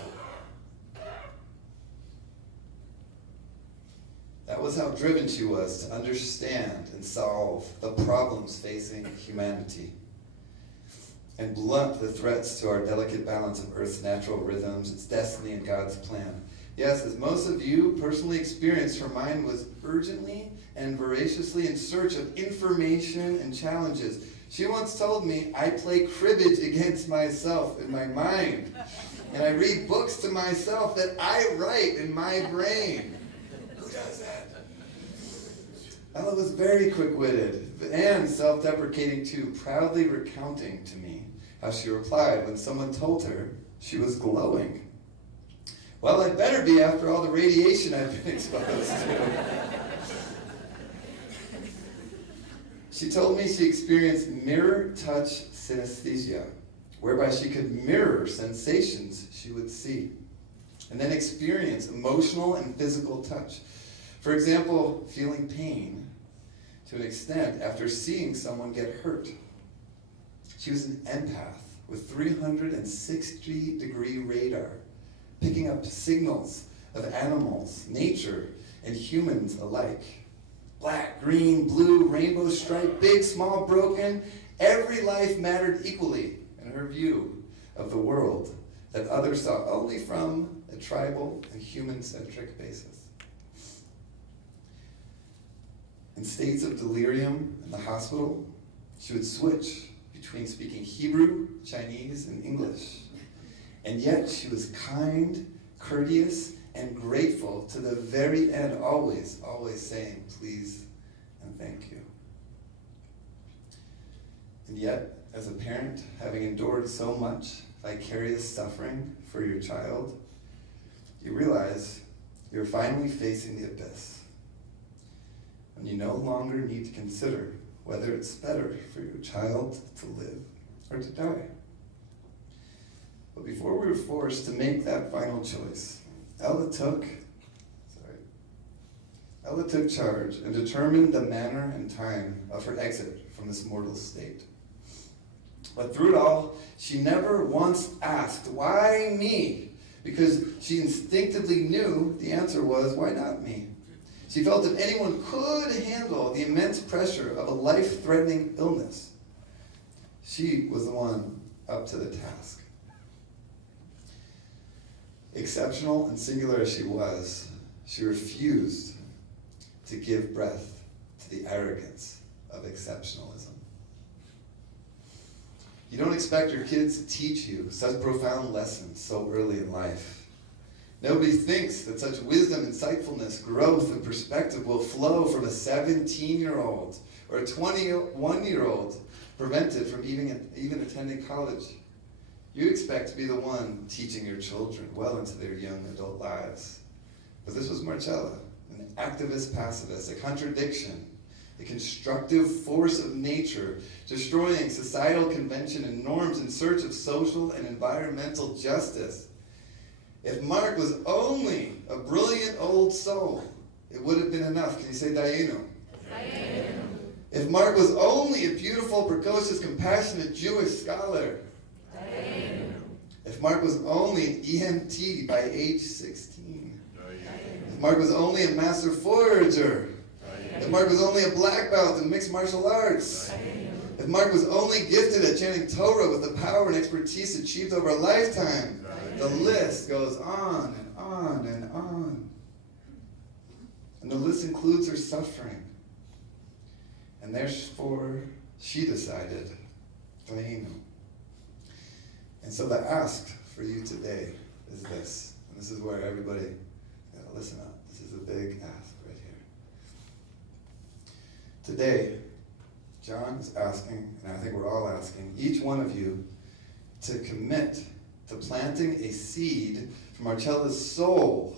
That was how driven she was to understand and solve the problems facing humanity. and blunt the threats to our delicate balance of Earth's natural rhythms, its destiny, and God's plan. Yes, as most of you personally experienced, her mind was urgently and voraciously in search of information and challenges. She once told me, I play cribbage against myself in my mind, and I read books to myself that I write in my brain. Who does that? Ella was very quick-witted and self-deprecating too, proudly recounting to me how she replied when someone told her she was glowing. Well, I'd better be after all the radiation I've been exposed to. She told me she experienced mirror touch synesthesia, whereby she could mirror sensations she would see, and then experience emotional and physical touch. For example, feeling pain to an extent after seeing someone get hurt. She was an empath with 360-degree radar, picking up signals of animals, nature, and humans alike. Black, green, blue, rainbow stripe, big, small, broken. Every life mattered equally in her view of the world that others saw only from a tribal and human-centric basis. In states of delirium in the hospital, she would switch between speaking Hebrew, Chinese, and English. And yet she was kind, courteous, and grateful to the very end, always saying please and thank you. And yet, as a parent, having endured so much vicarious suffering for your child, you realize you're finally facing the abyss. And you no longer need to consider whether it's better for your child to live or to die. But before we were forced to make that final choice, Ella took charge and determined the manner and time of her exit from this mortal state. But through it all, she never once asked, why me? Because she instinctively knew the answer was, why not me? She felt if anyone could handle the immense pressure of a life-threatening illness, she was the one up to the task. Exceptional and singular as she was, she refused to give breath to the arrogance of exceptionalism. You don't expect your kids to teach you such profound lessons so early in life. Nobody thinks that such wisdom, insightfulness, growth, and perspective will flow from a 17-year-old or a 21-year-old prevented from even attending college. You expect to be the one teaching your children well into their young adult lives. But this was Marcella, an activist pacifist, a contradiction, a constructive force of nature, destroying societal convention and norms in search of social and environmental justice. If Marc was only a brilliant old soul, it would have been enough. Can you say Dayenu? Dayenu. If Marc was only a beautiful, precocious, compassionate Jewish scholar, Dayenu. If Marc was only an EMT by age 16, Dayenu. If Marc was only a master forager, Dayenu. If Marc was only a black belt in mixed martial arts, Dayenu. If Marc was only gifted at chanting Torah with the power and expertise achieved over a lifetime, the list goes on and on and on. And the list includes her suffering. And therefore, she decided, Dayenu. And so the ask for you today is this. And this is where everybody, listen up. This is a big ask right here. Today, John is asking, and I think we're all asking, each one of you to commit to planting a seed from Marcella's soul,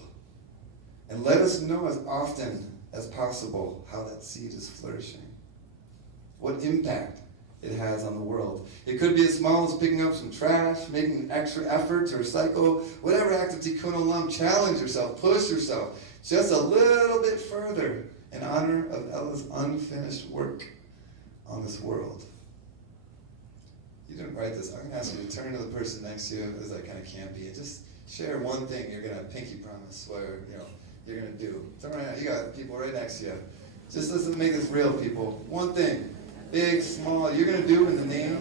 and let us know as often as possible how that seed is flourishing, what impact it has on the world. It could be as small as picking up some trash, making an extra effort to recycle, whatever act of tikkun olam. Challenge yourself, push yourself just a little bit further in honor of Ella's unfinished work on this world. You didn't write this. I'm going to ask you to turn to the person next to you as I kind of campy and just share one thing you're going to pinky promise, swear, you're going to do. Turn right now. You got people right next to you. Just let's make this real, people. One thing, big, small, you're going to do in the name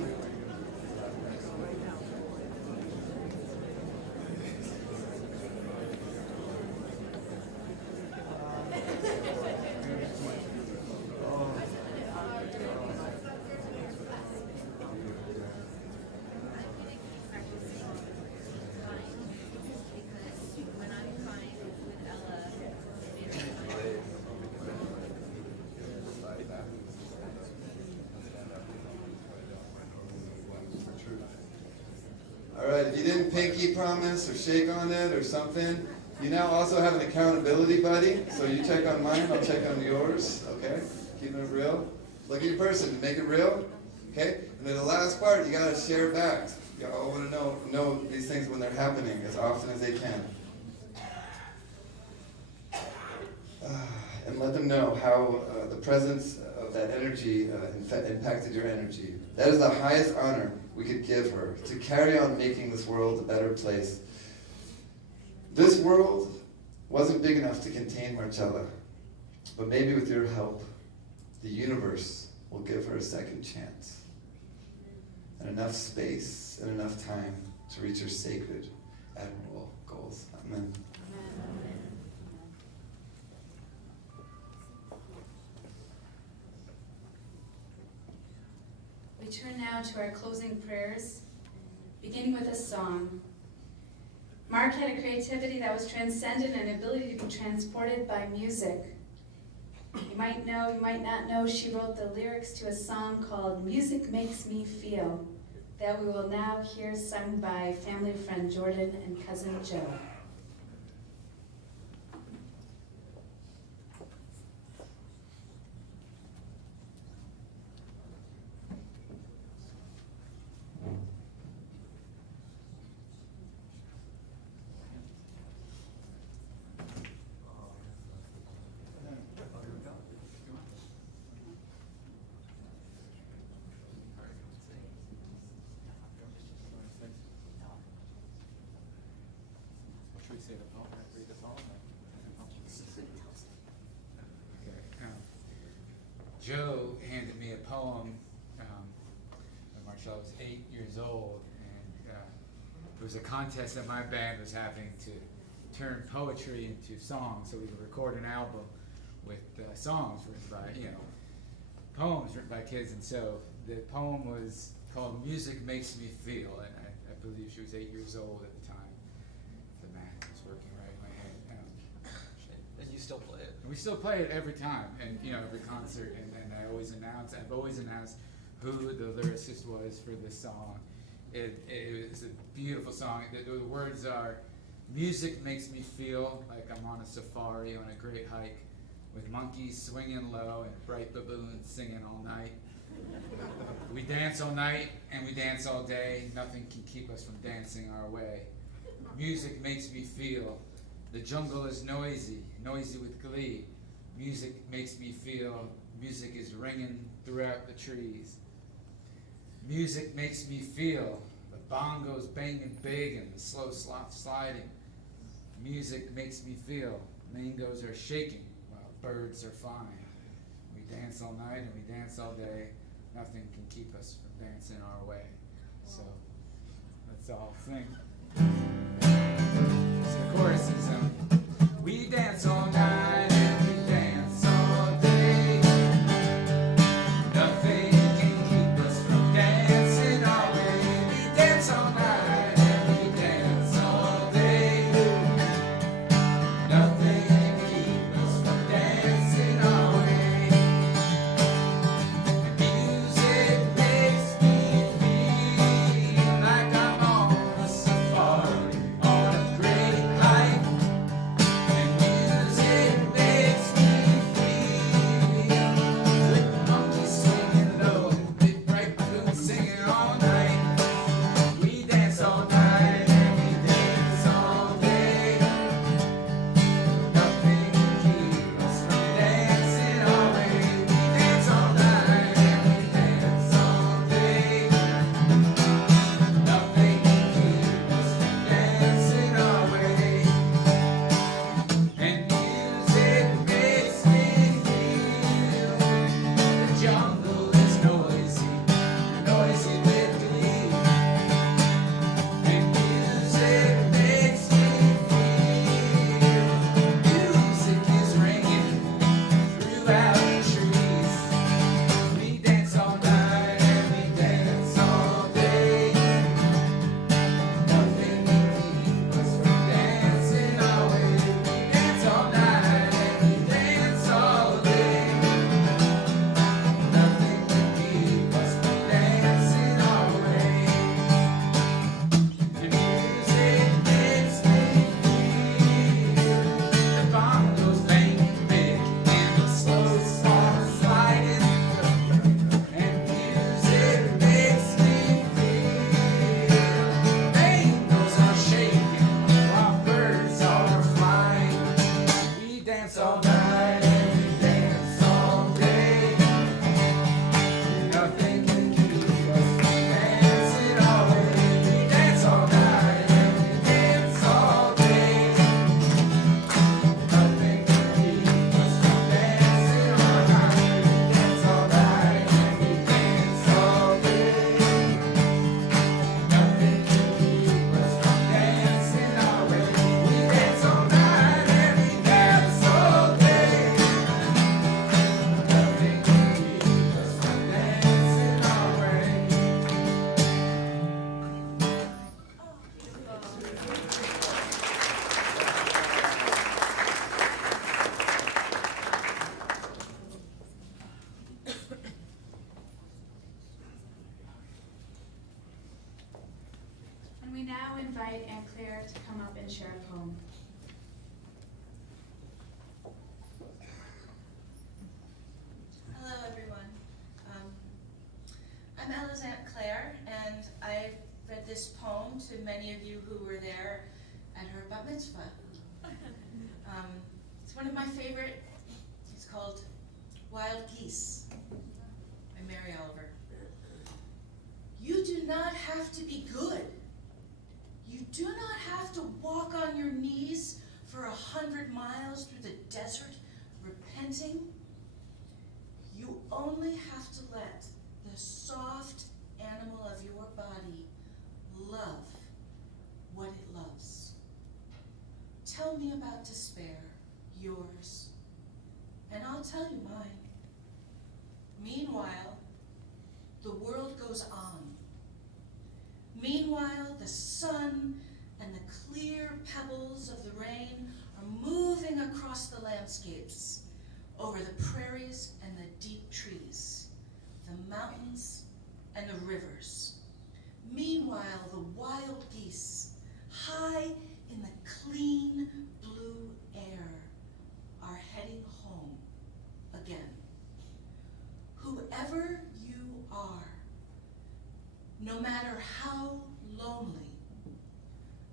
right, if you didn't pinky promise or shake on it or something, you now also have an accountability buddy. So you check on mine, I'll check on yours. Okay? Keeping it real. Look at your person, make it real. Okay? And then the last part, you gotta share back. You all want to know these things when they're happening as often as they can. And let them know how the presence of that energy impacted your energy. That is the highest honor we could give her, to carry on making this world a better place. This world wasn't big enough to contain Marcella, but maybe with your help, the universe will give her a second chance, and enough space and enough time to reach her sacred, admirable goals. Amen. We turn now to our closing prayers, beginning with a song. Marc had a creativity that was transcendent and ability to be transported by music. You might know, you might not know, she wrote the lyrics to a song called Music Makes Me Feel, that we will now hear sung by family friend Jordan and cousin Joe. Joe handed me a poem when Marcella was 8 years old, and it was a contest that my band was having to turn poetry into songs, so we could record an album with songs written by, poems written by kids. And so the poem was called "Music Makes Me Feel," and I believe she was 8 years old at the time. The math was working right in my head. And you still play it? We still play it every time, and every concert, and I've always announced who the lyricist was for this song. It was a beautiful song. The words are, "Music makes me feel like I'm on a safari on a great hike, with monkeys swinging low and bright baboons singing all night. We dance all night and we dance all day. Nothing can keep us from dancing our way. Music makes me feel. The jungle is noisy with glee. Music makes me feel. Music is ringing throughout the trees. Music makes me feel. The bongos banging big and the slow sliding. Music makes me feel. Mangoes are shaking while birds are flying. We dance all night and we dance all day. Nothing can keep us from dancing our way." So let's all sing. So the chorus is, we dance all night and we dance all day. Nothing can keep us from dancing our way. We dance all night and we dance all day. Nothing can keep us from dancing our way. Music makes me feel like I'm on a safari on a great hike. And music invite Aunt Claire to come up and share a poem. Hello, everyone. I'm Ella's Aunt Claire, and I read this poem to many of you who were there at her bat mitzvah. It's one of my favorite. It's called Wild Geese by Mary Oliver. You do not have to be good. You do not have to walk on your knees for 100 miles through the desert repenting. You only have to let the soft animal of your body love what it loves. Tell me about despair, yours, and I'll tell you mine. Meanwhile, the world goes on. Meanwhile, the sun and the clear pebbles of the rain are moving across the landscapes, over the prairies and the deep trees, the mountains and the rivers. Meanwhile, the wild geese, high in the clean blue air, are heading home again. Whoever you are, no matter how lonely,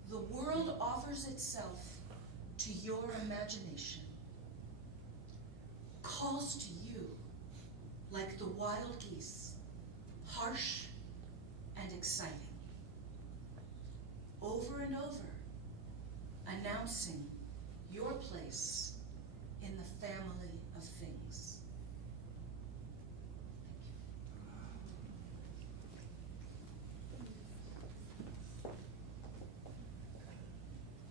the world offers itself to your imagination, calls to you like the wild geese, harsh and exciting, over and over, announcing your place in the family of things.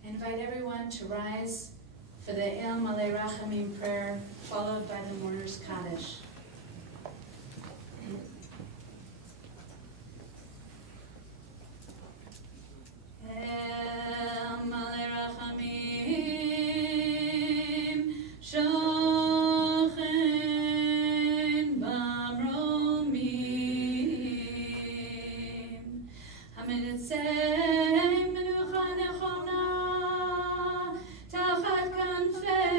I invite everyone to rise for the El Malei Rachamim prayer, followed by the mourner's Kaddish. El Malei Rachamim, Shochen Bamromim, Hamiditzei Menucha Nechona, Tachat Kanfei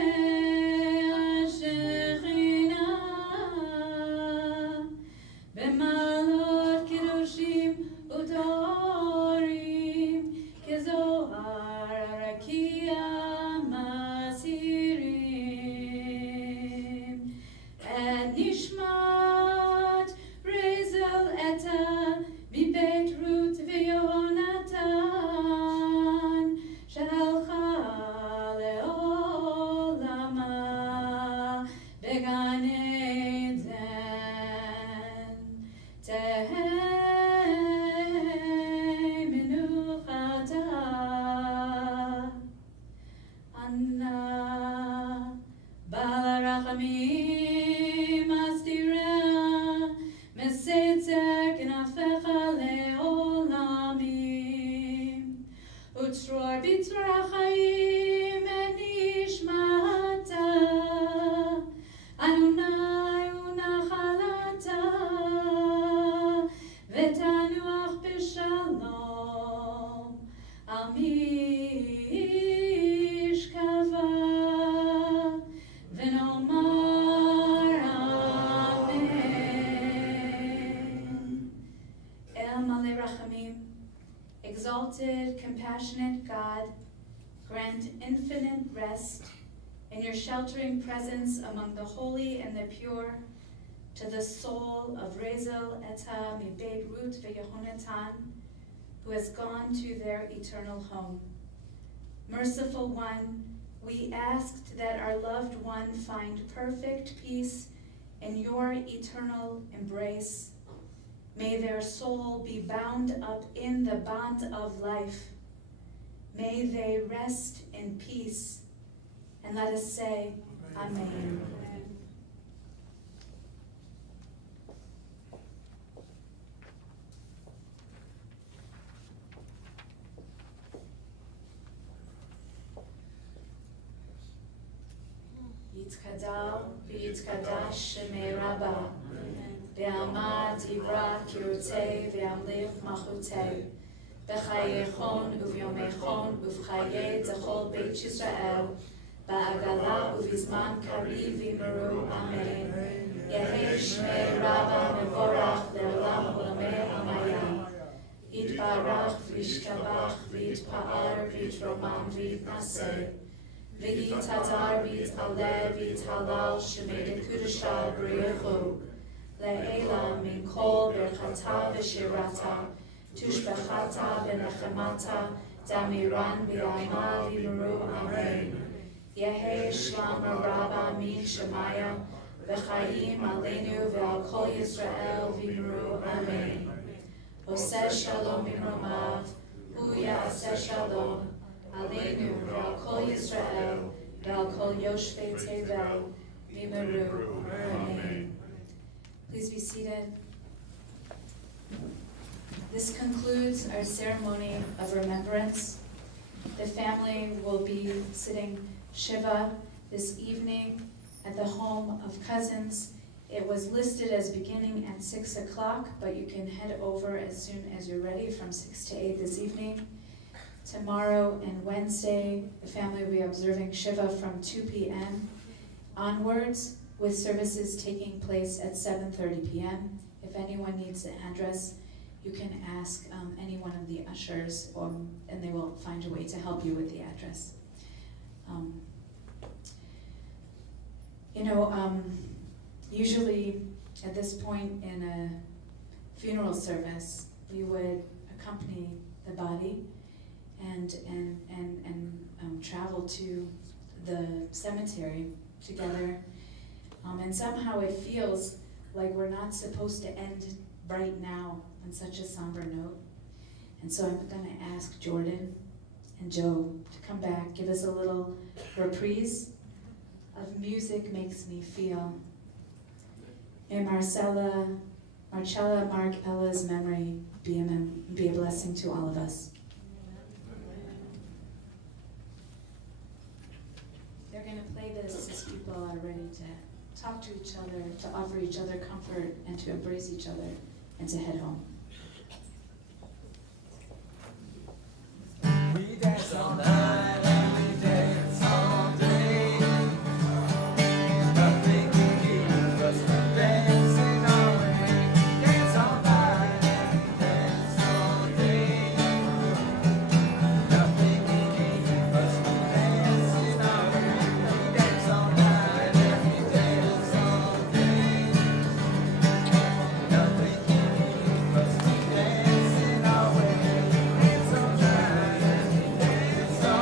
HaShechina, B'malot Kedoshim Utorim, Kezohar Arakia Masirim, Et Nishmat Rezel Eta Mibeit Rut V'Yonatan, Shalcha Le'olama Began Eden, Tehei Menuchata, Anna Bala Rachamim Astira, Mesetzer Knafecha Le'olamim, Utzror B'Tzror HaChaim Et Nishmata, Adonai Unachalata, V'tanuach B'Shalom, Al Mishkava, V'nomar Amen. El Malei Rachamim, exalted, compassionate God, grant infinite rest in your sheltering presence among the holy and the pure, to the soul of Rezel Eta Mibeit Rut V'Yehonatan, who has gone to their eternal home. Merciful One, we asked that our loved one find perfect peace in your eternal embrace. May their soul be bound up in the bond of life. May they rest in peace. And let us say, Amen. Yitkadal v'yitkadash shemei Rabbah, v'amad yivrak yirtei v'amliv machutei, בחייכון וביומייכון ובחיי דכל בית ישראל, בעגלה ובזמן קריב וימרו אמן. יהי שמי רבא מבורך לעולם עולמי עמיה. יתברך וישתבח ויתפאר ויתרומם ויתנשא. ויתהדר ויתעלה ויתהלל שמי דקודשה בריחו. לעילה מן כל ברכתה ושירתה, תושבחתה ונחמתה, דמירן בימה וימרו אמן. יהי שלום רבה מן שמיה, וחיים עלינו ועל כל ישראל וימרו אמן. עושה שלום ממרומיו, הוא יעשה שלום, עלינו ועל כל ישראל ועל כל יושבי תבל וימרו אמן. Please be seated. This concludes our ceremony of remembrance. The family will be sitting Shiva this evening at the home of cousins. It was listed as beginning at 6 o'clock, but you can head over as soon as you're ready from 6 to 8 this evening. Tomorrow and Wednesday, the family will be observing Shiva from 2 p.m. onwards, with services taking place at 7:30 p.m. If anyone needs the address, you can ask any one of the ushers, and they will find a way to help you with the address. Usually at this point in a funeral service, we would accompany the body and travel to the cemetery together. And somehow it feels like we're not supposed to end right now on such a somber note. And so I'm going to ask Jordan and Joe to come back, give us a little reprise of Music Makes Me Feel. May Marcella, Marc Ella's memory be a blessing to all of us. They're going to play this as people are ready to talk to each other, to offer each other comfort, and to embrace each other, and to head home. We dance all night and we dance all day. Nothing can keep us from dancing our way. Dance all night and we dance all day. Nothing can keep us from dancing our way. We dance all night and we dance all day. Nothing can keep us from dancing our way. Dance all night and we dance all day.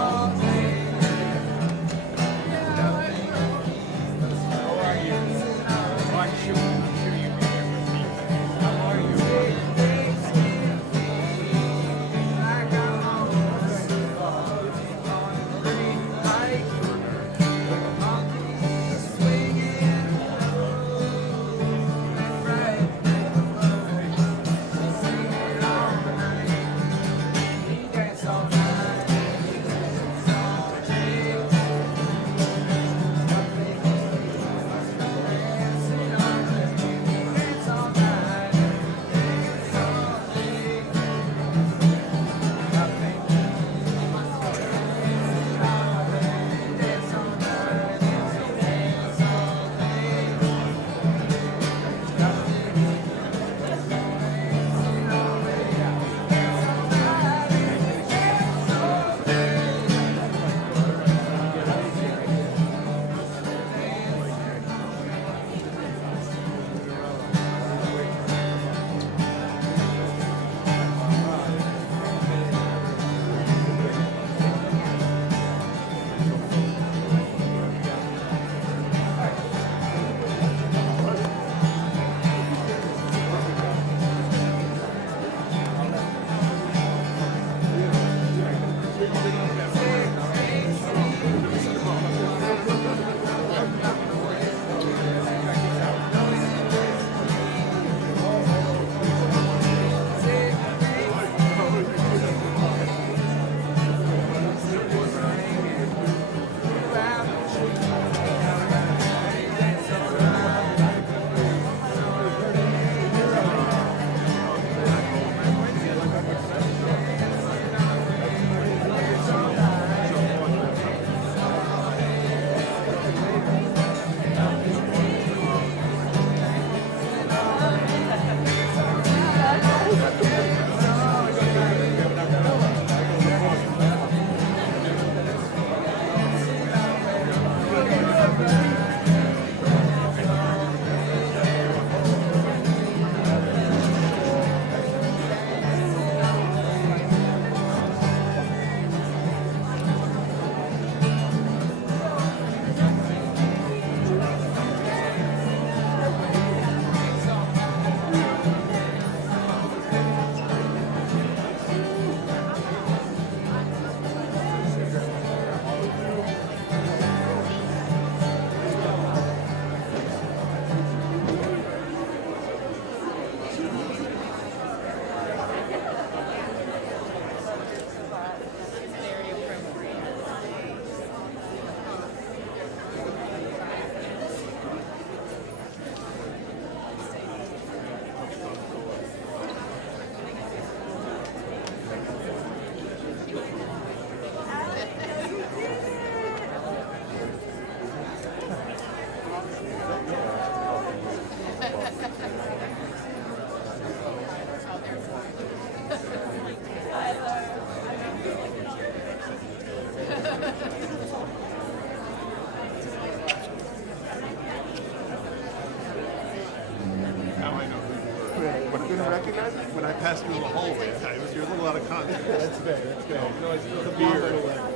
but I couldn't recognize it when I passed through the hallway. You're a little out of context. That's fair. That's fair. No, it's the beard.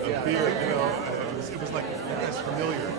The beard. You know, it was like it's familiar.